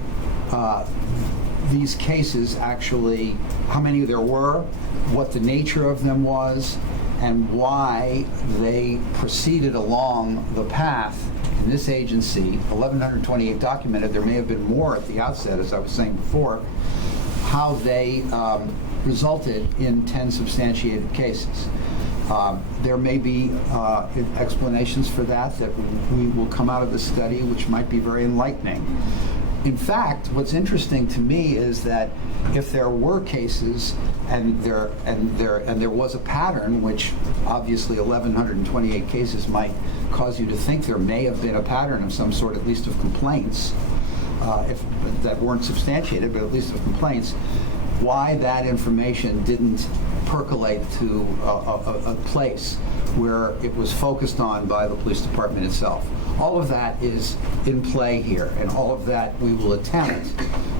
these cases actually, how many there were, what the nature of them was, and why they proceeded along the path in this agency. 1,128 documented. There may have been more at the outset, as I was saying before, how they resulted in 10 substantiated cases. There may be explanations for that we will come out of the study, which might be very enlightening. In fact, what's interesting to me is that if there were cases and there was a pattern, which obviously 1,128 cases might cause you to think there may have been a pattern of some sort, at least of complaints, if that weren't substantiated, but at least of complaints, why that information didn't percolate to a place where it was focused on by the police department itself. All of that is in play here, and all of that we will attempt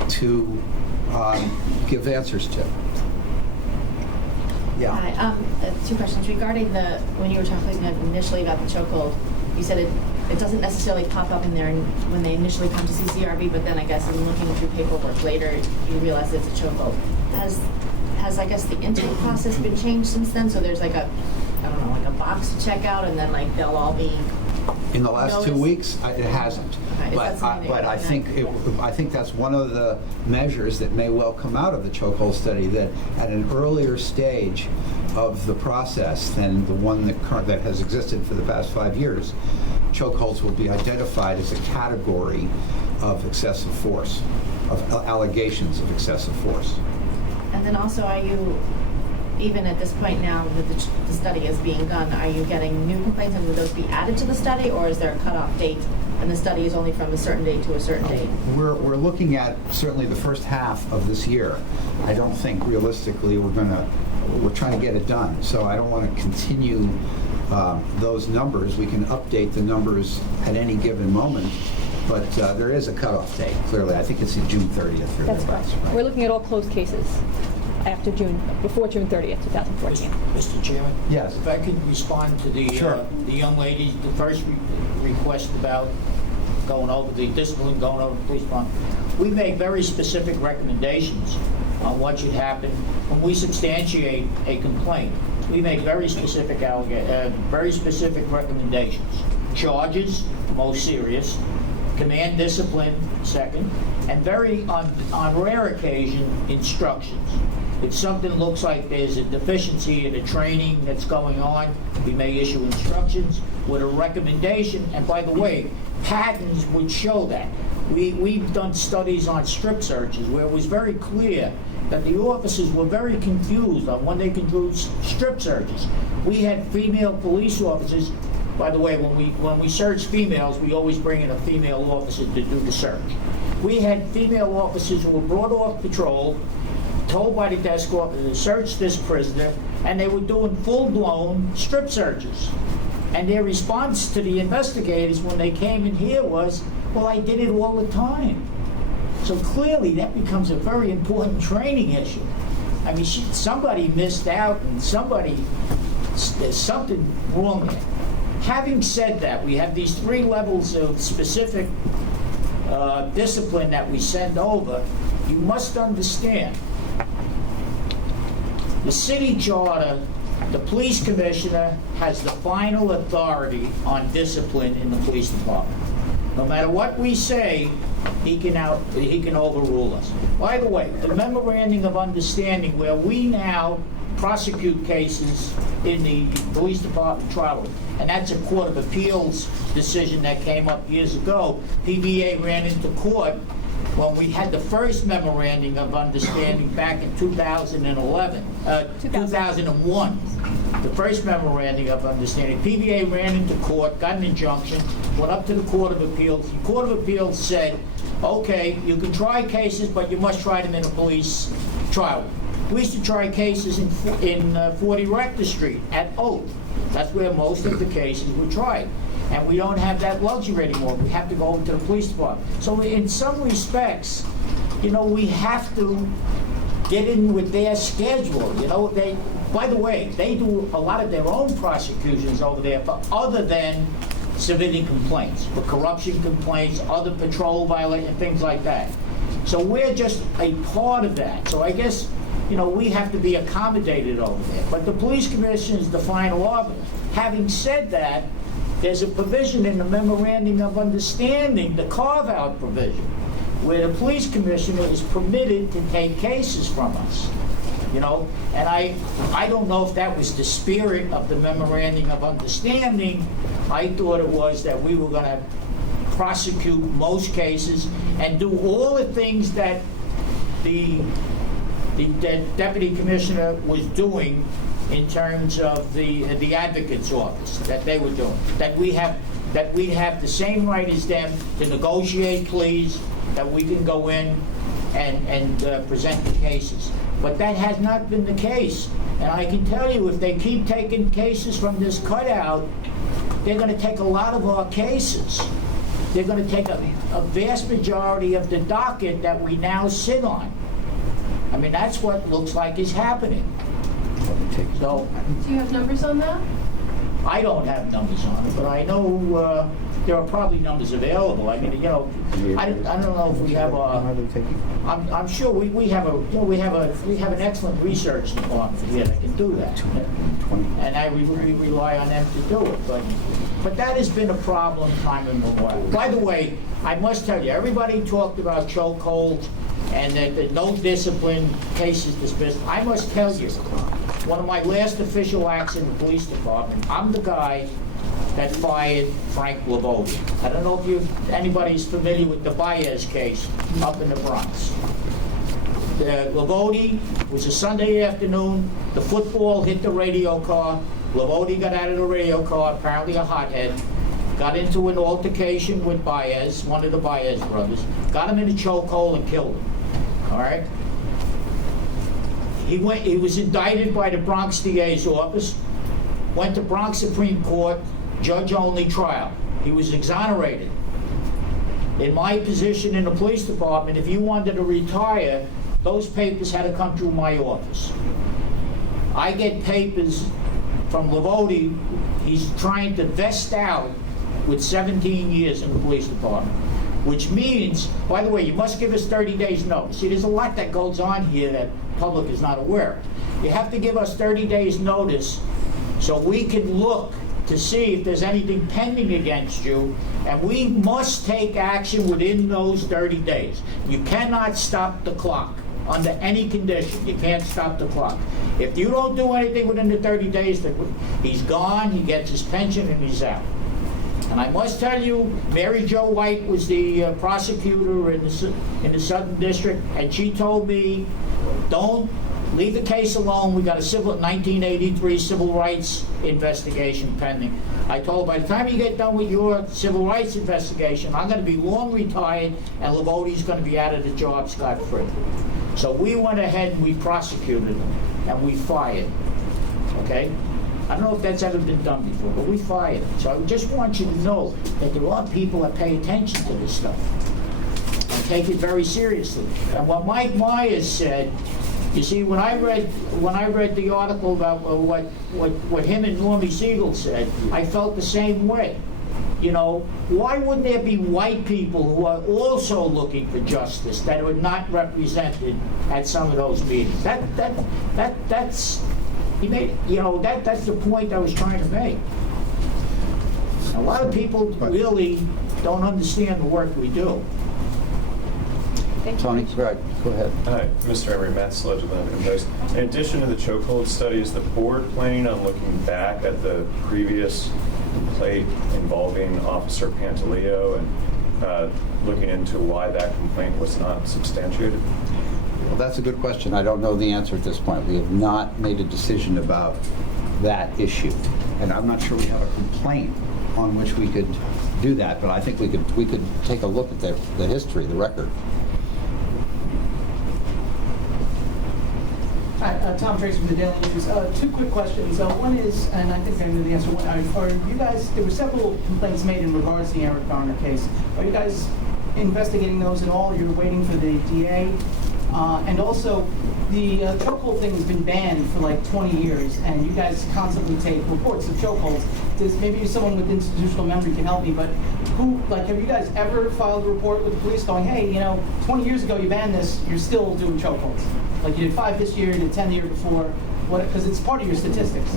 to give answers to. Yeah. Hi, 2 questions. Regarding when you were talking initially about the chokehold, you said it doesn't necessarily pop up in there when they initially come to CCRB, but then I guess in looking through paperwork later, you realize it's a chokehold. Has I guess the intake process been changed since then? So there's like a box to check out, and then like they'll all be in the last noticed? 2 weeks, it hasn't. Okay, But I think that's one of the measures that may well come out of the chokehold study, that at an earlier stage of the process than the one that has existed for the past 5 years, chokeholds will be identified as a category of excessive force, of allegations of excessive force. And then also, are you, even at this point now that the study is being done, are you getting new complaints, and would those be added to the study, or is there a cutoff date and the study is only from a certain date to a certain date? We're looking at certainly the first half of this year. I don't think realistically we're trying to get it done, so I don't want to continue those numbers. We can update the numbers at any given moment, but there is a cutoff date, clearly. I think it's June 30th. That's correct. We're looking at all closed cases before June 30th, 2014. Mr. Chairman? Yes. If I could respond to the young lady, the first request about going over the discipline, going over the police department. We make very specific recommendations on what should happen when we substantiate a complaint. We make very specific recommendations. Charges, most serious. Command discipline, second. And on rare occasion, instructions. If something looks like there's a deficiency in the training that's going on, we may issue instructions with a recommendation. And by the way, patterns would show that. We've done studies on strip searches where it was very clear that the officers were very confused on when they could do strip searches. We had female police officers. By the way, when we search females, we always bring in a female officer to do the search. We had female officers who were brought off patrol, told by the desk officer to search this prisoner, and they were doing full-blown strip searches. And their response to the investigators when they came in here was, well, I did it all the time. So clearly that becomes a very important training issue. I mean, somebody missed out, and there's something wrong there. Having said that, we have these 3 levels of specific discipline that we send over. You must understand, the city charter, the police commissioner has the final authority on discipline in the police department. No matter what we say, he can overrule us. By the way, the memorandum of understanding where we now prosecute cases in the police department trial, and that's a Court of Appeals decision that came up years ago. PBA ran into court when we had the first memorandum of understanding back in 2001. The first memorandum of understanding. PBA ran into court, got an injunction, went up to the Court of Appeals. The Court of Appeals said, okay, you can try cases, but you must try them in a police trial. We used to try cases in 40 Rector Street at Oath. That's where most of the cases were tried. And we don't have that luxury anymore. We have to go over to the police department. So in some respects, we have to get in with their schedule. By the way, they do a lot of their own prosecutions over there, but other than civilian complaints, for corruption complaints, other patrol violations, things like that. So we're just a part of that. So I guess, we have to be accommodated over there. But the police commission is the final arbiter. Having said that, there's a provision in the memorandum of understanding, the carve-out provision, where the police commissioner is permitted to take cases from us. And I don't know if that was the spirit of the memorandum of understanding. I thought it was that we were going to prosecute most cases and do all the things that the deputy commissioner was doing in terms of the advocate's office, that they were doing, that we'd have the same right as them to negotiate pleas, that we can go in and present the cases. But that has not been the case. And I can tell you, if they keep taking cases from this cutout, they're going to take a lot of our cases. They're going to take a vast majority of the docket that we now sit on. I mean, that's what looks like is happening. So, do you have numbers on that? I don't have numbers on it, but I know there are probably numbers available. I mean, I don't know if we have I'm sure we have an excellent research department here that can do that, and we rely on them to do it. But that has been a problem time immemorial. By the way, I must tell you, everybody talked about chokeholds and that the no discipline cases dismissed. I must tell you, one of my last official acts in the police department, I'm the guy that fired Frank Lavodi. I don't know if anybody's familiar with the Baez case up in the Bronx. Lavodi was a Sunday afternoon. The football hit the radio car. Lavodi got out of the radio car, apparently a hothead, got into an altercation with Baez, one of the Baez brothers, got him in a chokehold and killed him. All right? He was indicted by the Bronx DA's office, went to Bronx Supreme Court, judge-only trial. He was exonerated. In my position in the police department, if you wanted to retire, those papers had to come through my office. I get papers from Lavodi. He's trying to vest out with 17 years in the police department, which means, by the way, you must give us 30 days notice. See, there's a lot that goes on here that the public is not aware of. You have to give us 30 days notice so we can look to see if there's anything pending against you, and we must take action within those 30 days. You cannot stop the clock under any condition. You can't stop the clock. If you don't do anything within the 30 days, he's gone, he gets his pension, and he's out. And I must tell you, Mary Jo White was the prosecutor in the Southern District, and she told me, don't leave the case alone. We got a 1983 civil rights investigation pending. I told her, by the time you get done with your civil rights investigation, I'm going to be long retired, and Lavodi's going to be out of the job scot-free. So we went ahead and we prosecuted him, and we fired. Okay? I don't know if that's ever been done before, but we fired him. So I just want you to know that there are people that pay attention to this stuff and take it very seriously. And what Mike Myers said, you see, when I read the article about what him and Normie Siegel said, I felt the same way. Why wouldn't there be white people who are also looking for justice that are not represented at some of those meetings? That's the point I was trying to make. A lot of people really don't understand the work we do. Tony, right, go ahead. Hi, Mr. Emery, Matt Sludge of the Huffington Post. In addition to the chokehold study, is the board planning on looking back at the previous complaint involving Officer Pantaleo and looking into why that complaint was not substantiated? Well, that's a good question. I don't know the answer at this point. We have not made a decision about that issue. And I'm not sure we have a complaint on which we could do that, but I think we could take a look at the history, the record. Hi, Tom Tracy from the Daily News. Two quick questions. One is, and I think I know the answer, are you guys, there were several complaints made in regards to the Eric Garner case. Are you guys investigating those at all? You're waiting for the DA And also, the chokehold thing has been banned for like 20 years, and you guys constantly take reports of chokeholds. Maybe someone with institutional memory can help me, but have you guys ever filed a report with the police going, hey, 20 years ago you banned this, you're still doing chokeholds? Like you did 5 this year, you did 10 the year before, because it's part of your statistics.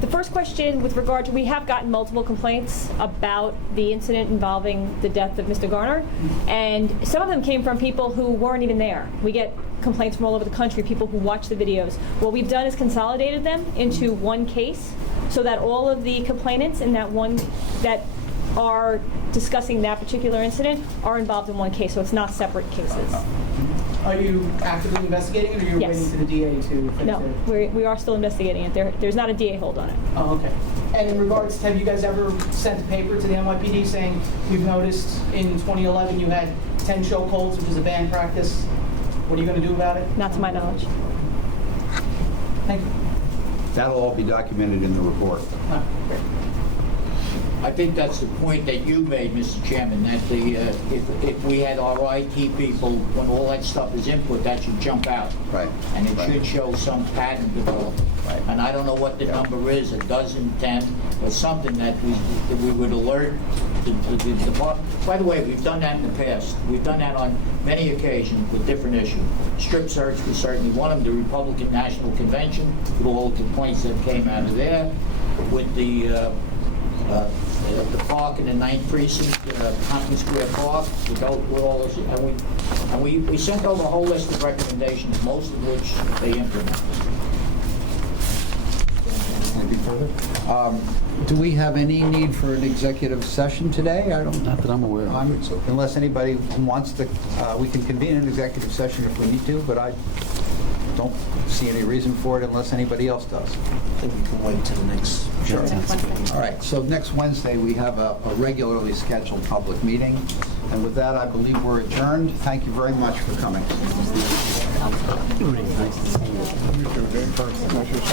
The first question with regard to, we have gotten multiple complaints about the incident involving the death of Mr. Garner, and some of them came from people who weren't even there. We get complaints from all over the country, people who watch the videos. What we've done is consolidated them into one case so that all of the complainants in that one that are discussing that particular incident are involved in one case, so it's not separate cases. Are you actively investigating it, or you're waiting for the DA to finish it? No, we are still investigating it. There's not a DA hold on it. Oh, okay. And in regards to, have you guys ever sent a paper to the NYPD saying, we've noticed in 2011 you had 10 chokeholds, which is a banned practice? What are you going to do about it? Not to my knowledge. Thank you. That'll all be documented in the report. Great. I think that's the point that you made, Mr. Chairman, that if we had our IT people, when all that stuff is input, that should jump out. Right. And it should show some pattern developed. Right. And I don't know what the number is, a dozen, 10, or something that we would alert the department. By the way, we've done that in the past. We've done that on many occasions with different issues. Strip search was certainly one of them, the Republican National Convention, with all the complaints that came out of there, with the park in the 9th Precinct, Compton Square Park, we dealt with all those, and we sent over a whole list of recommendations, most of which they implemented. Anything further? Do we have any need for an executive session today? Not that I'm aware of. Unless anybody wants to, we can convene an executive session if we need to, but I don't see any reason for it unless anybody else does. I think we can wait till the next. Sure. All right, so next Wednesday, we have a regularly scheduled public meeting. And with that, I believe we're adjourned. Thank you very much for coming.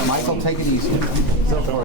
Michael, take it easy.